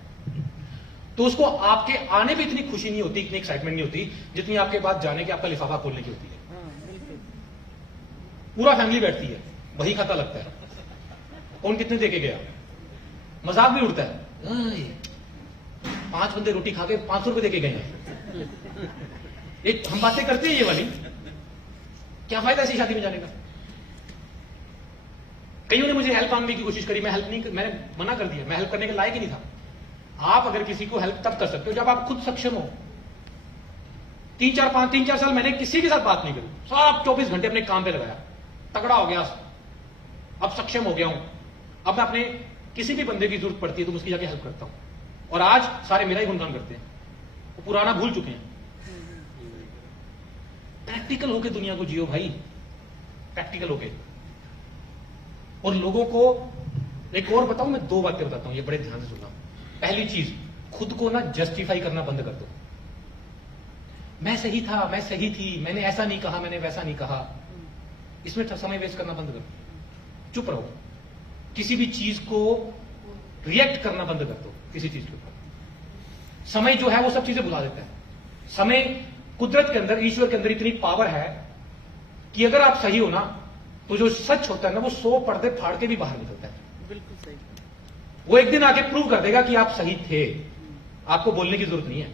तो उसको आपके आने पे इतनी खुशी नहीं होती, इतनी एक्साइटमेंट नहीं होती जितनी आपके बाद जाने के आपका लिफाफा खोलने की होती है। पूरा फैमिली बैठती है, वही खाता लगता है, कौन कितने देके गया, मजाक भी उड़ता है, 5 बंदे रोटी खा के 500 रुपए देके गए हैं। एक हम बातें करते हैं ये वाली, क्या फायदा ऐसी शादी में जाने का। कईयों ने मुझे हेल्प मांगने की कोशिश करी, मैं हेल्प नहीं, मैंने मना कर दिया, मैं हेल्प करने के लायक ही नहीं था। आप अगर किसी को हेल्प तब कर सकते हो जब आप खुद सक्षम हो। 3-4 साल मैंने किसी के साथ बात नहीं करी, सब 24 घंटे अपने काम पे लगाया, तगड़ा हो गया, अब सक्षम हो गया हूं। अब मैं अपने किसी भी बंदे की जरूरत पड़ती है तो उसकी जाके हेल्प करता हूं, और आज सारे मेरा ही गुणगान करते हैं, वो पुराना भूल चुके हैं। प्रैक्टिकल होके दुनिया को जियो भाई, प्रैक्टिकल होके। और लोगों को एक और बताऊं, मैं 2 बातें बताता हूं, ये बड़े ध्यान से सुनना। पहली चीज, खुद को ना जस्टिफाई करना बंद कर दो। मैं सही था, मैं सही थी, मैंने ऐसा नहीं कहा, मैंने वैसा नहीं कहा। इसमें समय वेस्ट करना बंद करो, चुप रहो। किसी भी चीज को रिएक्ट करना बंद कर दो। किसी चीज के ऊपर समय जो है वो सब चीजें भुला देता है। समय, कुदरत के अंदर, ईश्वर के अंदर इतनी पावर है कि अगर आप सही हो ना तो जो सच होता है ना वो 100 पर्दे फाड़ के भी बाहर निकलता है। बिल्कुल सही। वो एक दिन आके प्रूव कर देगा कि आप सही थे, आपको बोलने की जरूरत नहीं है।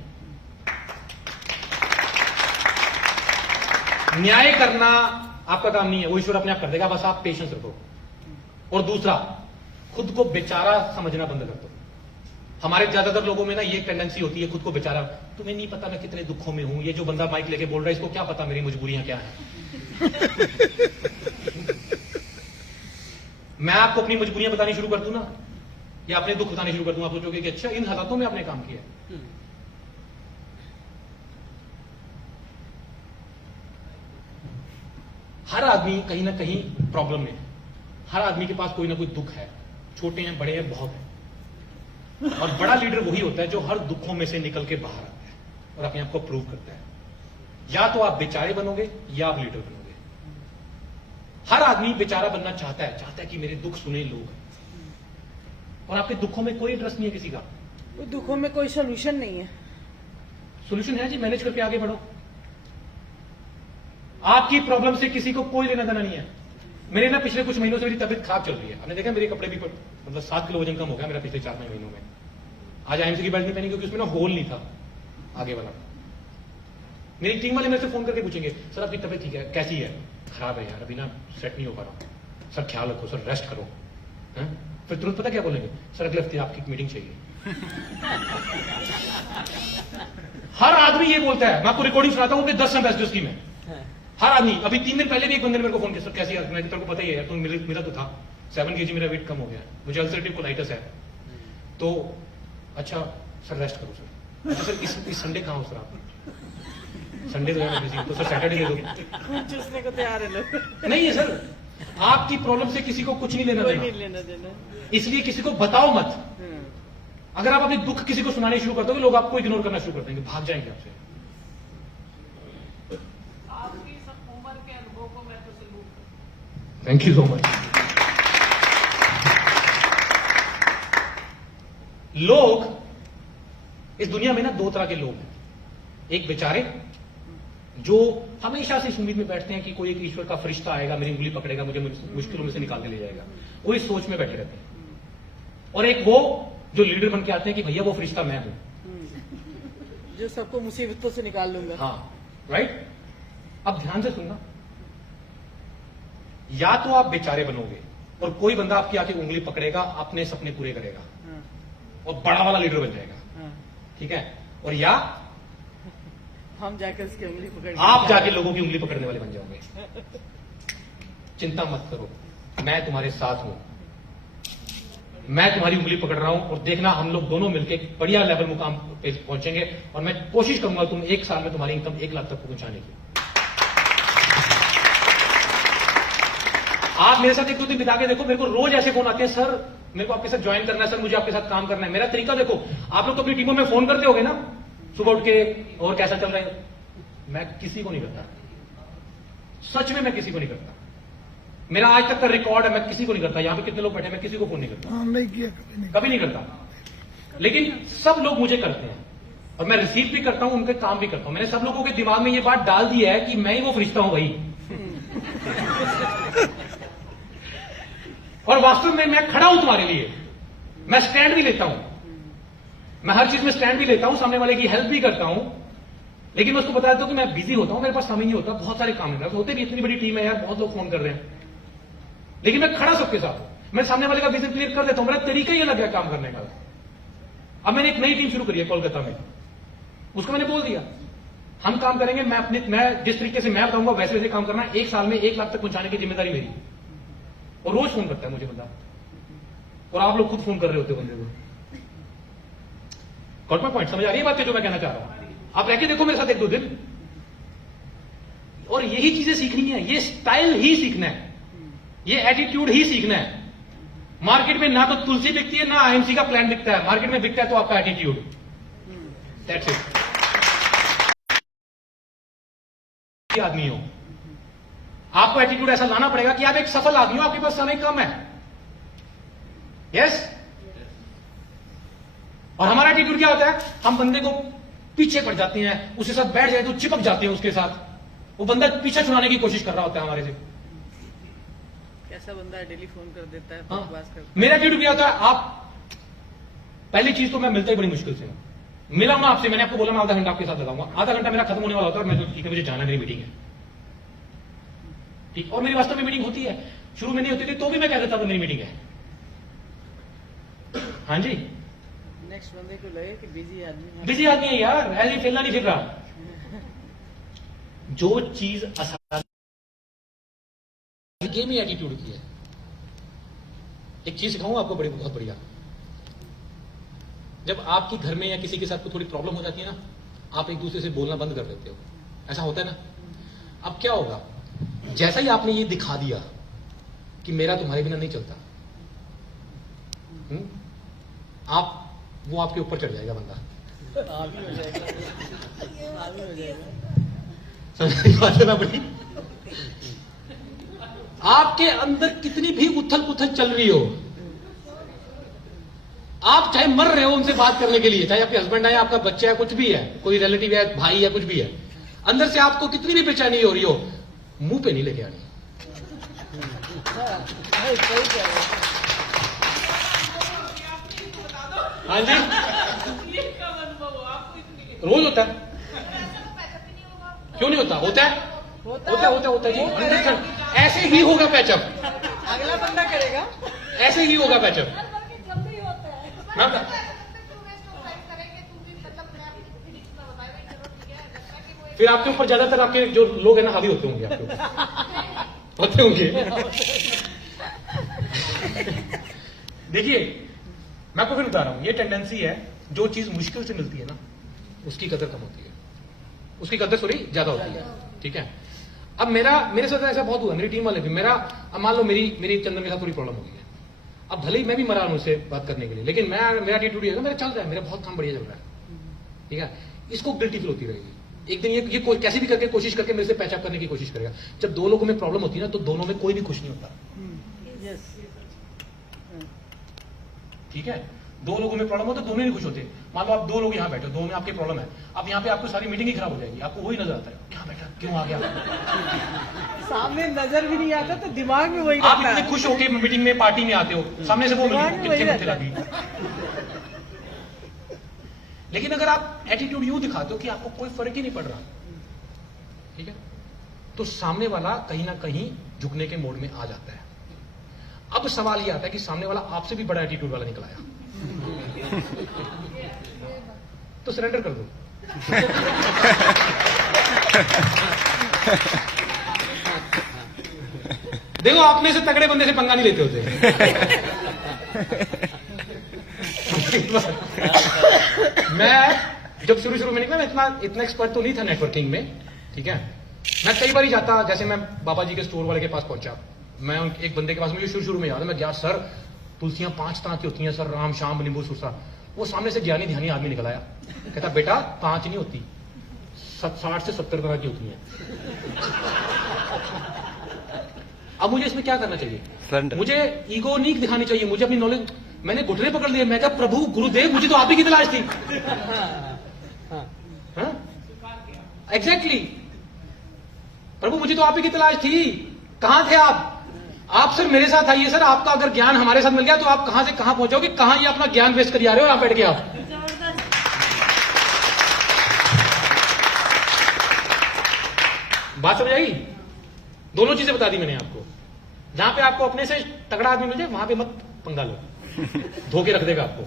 न्याय करना आपका काम नहीं है, वो ईश्वर अपने आप कर देगा, बस आप पेशेंस रखो। और दूसरा, खुद को बेचारा समझना बंद कर दो। हमारे ज्यादातर लोगों में ना ये टेंडेंसी होती है खुद को बेचारा, तुम्हें नहीं पता मैं कितने दुखों में हूं, ये जो बंदा माइक लेके बोल रहा है इसको क्या पता मेरी मजबूरियां क्या हैं। मैं आपको अपनी मजबूरियां बतानी शुरू कर दूं ना, या अपने दुख बताने शुरू कर दूं, आप सोचोगे कि अच्छा इन हालातों में आपने काम किया। हर आदमी कहीं ना कहीं प्रॉब्लम में है, हर आदमी के पास कोई ना कोई दुख है, छोटे हैं बड़े हैं, बहुत है। और बड़ा लीडर वही होता है जो हर दुखों में से निकल के बाहर आता है और अपने आप को प्रूव करता है। या तो आप बेचारे बनोगे या आप लीडर बनोगे। हर आदमी बेचारा बनना चाहता है कि मेरे दुख सुने लोग, और आपके दुखों में कोई इंटरेस्ट नहीं है किसी का। वो दुखों में कोई सोल्यूशन नहीं है। सोल्यूशन है जी, मैनेज करके आगे बढ़ो। आपकी प्रॉब्लम से किसी को कोई लेना देना नहीं है। मेरे ना पिछले कुछ महीनों से मेरी तबीयत खराब चल रही है, आपने देखा मेरे कपड़े भी मतलब 7 किलो वजन कम हो गया मेरा पिछले 4 महीनों में। आज आईएमसी की बेल्ट नहीं पहनी क्योंकि उसमें ना होल नहीं था आगे वाला। मेरी टीम वाले मेरे से फोन करके पूछेंगे, सर आपकी तबीयत ठीक है, कैसी है? खराब है यार, अभी ना सेट नहीं हो पा रहा। सर ख्याल रखो, सर रेस्ट करो। फिर तुरंत पता क्या बोलेंगे, सर अगले हफ्ते आपकी मीटिंग चाहिए। हर आदमी ये बोलता है। मैं आपको रिकॉर्डिंग सुनाता हूं 10 एम्बेसडर्स की। मैं हर आदमी, अभी 3 दिन पहले भी एक बंदे ने मेरे को फोन किया, सर कैसी है? मैं तेरे को पता ही है, तो मेरा तो था 7 kg मेरा वेट कम हो गया, मुझे अल्सरेटिव कोलाइटिस है, तो अच्छा सर रेस्ट करो सर। अच्छा सर इस संडे कहाँ हो सर आप? संडे तो है बिजी, तो सर सैटरडे दे दो। चूसने को तैयार है लोग। नहीं है सर, आपकी प्रॉब्लम से किसी को कुछ नहीं लेना कोई देना, नहीं लेना देना। इसलिए किसी को बताओ मत। अगर आप अपने दुख किसी को सुनाने शुरू कर दोगे, लोग आपको इग्नोर करना शुरू कर देंगे, भाग जाएंगे आपसे। आपकी सब उम्र के अनुभव को मैं तो सैल्यूट करता थैंक यू सो मच। लोग इस दुनिया में ना 2 तरह के लोग हैं। एक बेचारे जो हमेशा से इस उम्मीद में बैठते हैं कि कोई एक ईश्वर का फरिश्ता आएगा, मेरी उंगली पकड़ेगा, मुझे मुश्किलों में से निकाल के ले जाएगा, वो इस सोच में बैठे रहते हैं। और एक वो जो लीडर बन के आते हैं कि भैया वो फरिश्ता मैं हूं, जो सबको मुसीबतों से निकाल लूंगा। हाँ राइट। अब ध्यान से सुनना, या तो आप बेचारे बनोगे और कोई बंदा आपकी आके उंगली पकड़ेगा, अपने सपने पूरे करेगा और बड़ा वाला लीडर बन जाएगा, ठीक है? और या हम जाकर उसकी उंगली पकड़, आप जाके लोगों की उंगली पकड़ने वाले बन जाओगे। चिंता मत करो, मैं तुम्हारे साथ हूं, मैं तुम्हारी उंगली पकड़ रहा हूं, और देखना हम लोग दोनों मिलकर एक बढ़िया लेवल मुकाम पे पहुंचेंगे, और मैं कोशिश करूंगा तुम 1 साल में तुम्हारी इनकम 1 लाख तक पहुंचाने की। आप मेरे साथ 1-2 दिन बिता के देखो, मेरे को रोज ऐसे फोन आते हैं, सर मेरे को आपके साथ ज्वाइन करना है, सर मुझे आपके साथ काम करना है। मेरा तरीका देखो, आप लोग तो अपनी टीमों में फोन करते होगे ना सुबह उठ के, और कैसा चल रहा है। मैं किसी को नहीं करता, सच में मैं किसी को नहीं करता। मेरा आज तक का रिकॉर्ड है, मैं किसी को नहीं करता। यहां पे कितने लोग बैठे, मैं किसी को फोन नहीं करता, हाँ नहीं किया कभी नहीं। कभी नहीं करता। लेकिन सब लोग मुझे करते हैं, और मैं रिसीव भी करता हूं, उनके काम भी करता हूं। मैंने सब लोगों के दिमाग में ये बात डाल दी है कि मैं ही वो फरिश्ता हूं भाई। और वास्तव में मैं खड़ा हूं तुम्हारे लिए, मैं स्टैंड भी लेता हूं, मैं हर चीज में स्टैंड भी लेता हूं, सामने वाले की हेल्प भी करता हूं। लेकिन मैं उसको बता देता हूं कि मैं बिजी होता हूं, मेरे पास समय नहीं होता, बहुत सारे काम है। होते भी, इतनी बड़ी टीम है यार, बहुत लोग फोन कर रहे हैं, लेकिन मैं खड़ा सबके साथ हूं। मैं सामने वाले का विजन क्लियर कर देता हूं। मेरा तरीका ही अलग है काम करने का। अब मैंने एक नई टीम शुरू करी है कोलकाता में, उसको मैंने बोल दिया हम काम करेंगे, मैं जिस तरीके से मैं बताऊंगा वैसे वैसे काम करना है। 1 साल में 1 लाख तक पहुंचाने की जिम्मेदारी मेरी। और रोज फोन करता है मुझे बंदा, और आप लोग खुद फोन कर रहे होते बंदे को। Got my point? समझ आ रही है बात जो मैं कहना चाह रहा हूं? आप रह के देखो मेरे साथ 1-2 दिन, और यही चीजें सीखनी है, ये स्टाइल ही सीखना है, ये एटीट्यूड ही सीखना है। मार्केट में ना तो तुलसी बिकती है, ना आईएमसी का प्लान बिकता है। मार्केट में बिकता है तो आपका एटीट्यूड। That's it. आदमी हो, आपको एटीट्यूड ऐसा लाना पड़ेगा कि आप एक सफल आदमी हो, आपके पास समय कम है। यस? और हमारा एटीट्यूड क्या होता है? हम बंदे को पीछे पड़ जाते हैं, उसके साथ बैठ जाए तो चिपक जाते हैं उसके साथ। वो बंदा पीछे छुड़ाने की कोशिश कर रहा होता है हमारे से। कैसा बंदा है, डेली फोन कर देता है, हाँ। बकवास करता है। मेरा एटीट्यूड क्या होता है? आप पहली चीज तो मैं मिलता ही बड़ी मुश्किल से हूं। मिला हूं आपसे, मैंने आपको बोला मैं आधा घंटा आपके साथ लगाऊंगा, आधा घंटा मेरा खत्म होने वाला होता है और मैं तो ठीक है मुझे जाना, मेरी मीटिंग है, ठीक। और मेरी वास्तव में मीटिंग होती है, शुरू में नहीं होती थी तो भी मैं कह देता था मेरी मीटिंग है। हाँ जी, नेक्स्ट बंदे को लगे कि बिजी आदमी है। बिजी आदमी है यार, ऐसे फैलना नहीं फिर रहा। जो चीज आसान, गेम ही एटीट्यूड की है। एक चीज सिखाऊं आपको, बड़ी बहुत बढ़िया। जब आपके घर में या किसी के साथ कोई थोड़ी प्रॉब्लम हो जाती है ना, आप एक दूसरे से बोलना बंद कर देते हो, ऐसा होता है ना। अब क्या होगा, जैसा ही आपने ये दिखा दिया कि मेरा तुम्हारे बिना नहीं चलता, आप वो आपके ऊपर चढ़ जाएगा बंदा। आगे हो जाएगा, आगे हो जाएगा। समझ बात है ना बड़ी? आपके अंदर कितनी भी उथल पुथल चल रही हो, आप चाहे मर रहे हो उनसे बात करने के लिए, चाहे आपके हस्बैंड है, आपका बच्चा है, कुछ भी है, कोई रिलेटिव है, भाई है, कुछ भी है, अंदर से आपको कितनी भी बेचैनी हो रही हो, मुंह पे नहीं लेके आनी। हाँ, सही कह रहे हो। हाँ जी, ये कब अनुभव हो आपको इतनी? रोज होता है। क्यों नहीं होता? होता है, होता है जी, 100%। ऐसे ही होगा पैचअप, अगला बंदा करेगा। ऐसे ही होगा पैचअप। जल्दी होता है। मैं फिर आपके ऊपर ज्यादातर आपके जो लोग हैं ना हावी होते होंगे, आपके ऊपर होते होंगे। देखिए, मैं आपको फिर बता रहा हूं, ये टेंडेंसी है, जो चीज मुश्किल से मिलती है ना उसकी कदर कम होती है, उसकी कदर ज्यादा होती है, ठीक है। अब मेरे साथ ऐसा बहुत हुआ, मेरी टीम वाले भी। अब मान लो मेरी चंदन के साथ थोड़ी प्रॉब्लम हो गई है। अब भले ही मैं भी मरा हूं उससे बात करने के लिए, लेकिन मेरा एटीट्यूड ये है, मेरा चल रहा है, मेरा बहुत काम बढ़िया चल रहा है, ठीक है। इसको गिल्टी फील होती रहेगी। एक दिन ये कैसे भी करके कोशिश करके मेरे से पैचअप करने की कोशिश करेगा। जब दो लोगों में प्रॉब्लम होती है ना, तो दोनों में कोई भी खुश नहीं होता, यस। ठीक है। दो लोगों में प्रॉब्लम हो तो दोनों ही खुश होते हैं। मान लो आप 2 लोग यहाँ बैठे, दोनों में आपकी प्रॉब्लम है, अब यहाँ पे आपको सारी मीटिंग ही खराब हो जाएगी, आपको वही नजर आता है, क्या बैठा, क्यों आ गया। सामने नजर भी नहीं आता तो दिमाग में वही आप रहता इतने है। खुश होके मीटिंग में, पार्टी में आते हो, सामने से वो दिमाग में वही रहता लगी। लेकिन अगर आप एटीट्यूड यूं दिखाते हो कि आपको कोई फर्क ही नहीं पड़ रहा, ठीक है, तो सामने वाला कहीं ना कहीं झुकने के मोड में आ जाता है। अब सवाल यह आता है कि सामने वाला आपसे भी बड़ा एटीट्यूड वाला निकल आया, तो सरेंडर कर दो। देखो, आप में से तगड़े बंदे से पंगा नहीं लेते होते। मैं जब शुरू में निकला, मैं इतना एक्सपर्ट तो नहीं था नेटवर्किंग में, ठीक है। मैं कई बार ही जाता, जैसे मैं बाबा जी के स्टोर वाले के पास पहुंचा, मैं एक बंदे के पास, मुझे शुरू में याद है, मैं गया, सर तुलसियां 5 तरह की होती हैं सर, राम शाम नींबू सुरसा। वो सामने से ज्ञानी ध्यानी आदमी निकल आया, कहता बेटा 5 नहीं होती, 60 से 70 तरह की होती हैं। अब मुझे इसमें क्या करना चाहिए? मुझे ईगो नहीं दिखानी चाहिए, मुझे अपनी नॉलेज, मैंने घुटने पकड़ लिए, मैं कहा प्रभु गुरुदेव मुझे तो आप ही की तलाश थी। एग्जैक्टली प्रभु मुझे तो आप ही की तलाश थी, कहां थे आप सर मेरे साथ आइए सर, आपका अगर ज्ञान हमारे साथ मिल गया तो आप कहां से कहां पहुंचोगे, कहां ये अपना ज्ञान वेस्ट कर जा रहे हो यहां बैठ के आप। बात समझ आई? दोनों चीजें बता दी मैंने आपको। जहां पे आपको अपने से तगड़ा आदमी मिल जाए वहां पे मत पंगा लो, धोखे रख देगा आपको।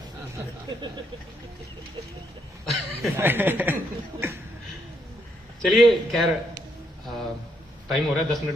चलिए खैर टाइम हो रहा है 10 मिनट।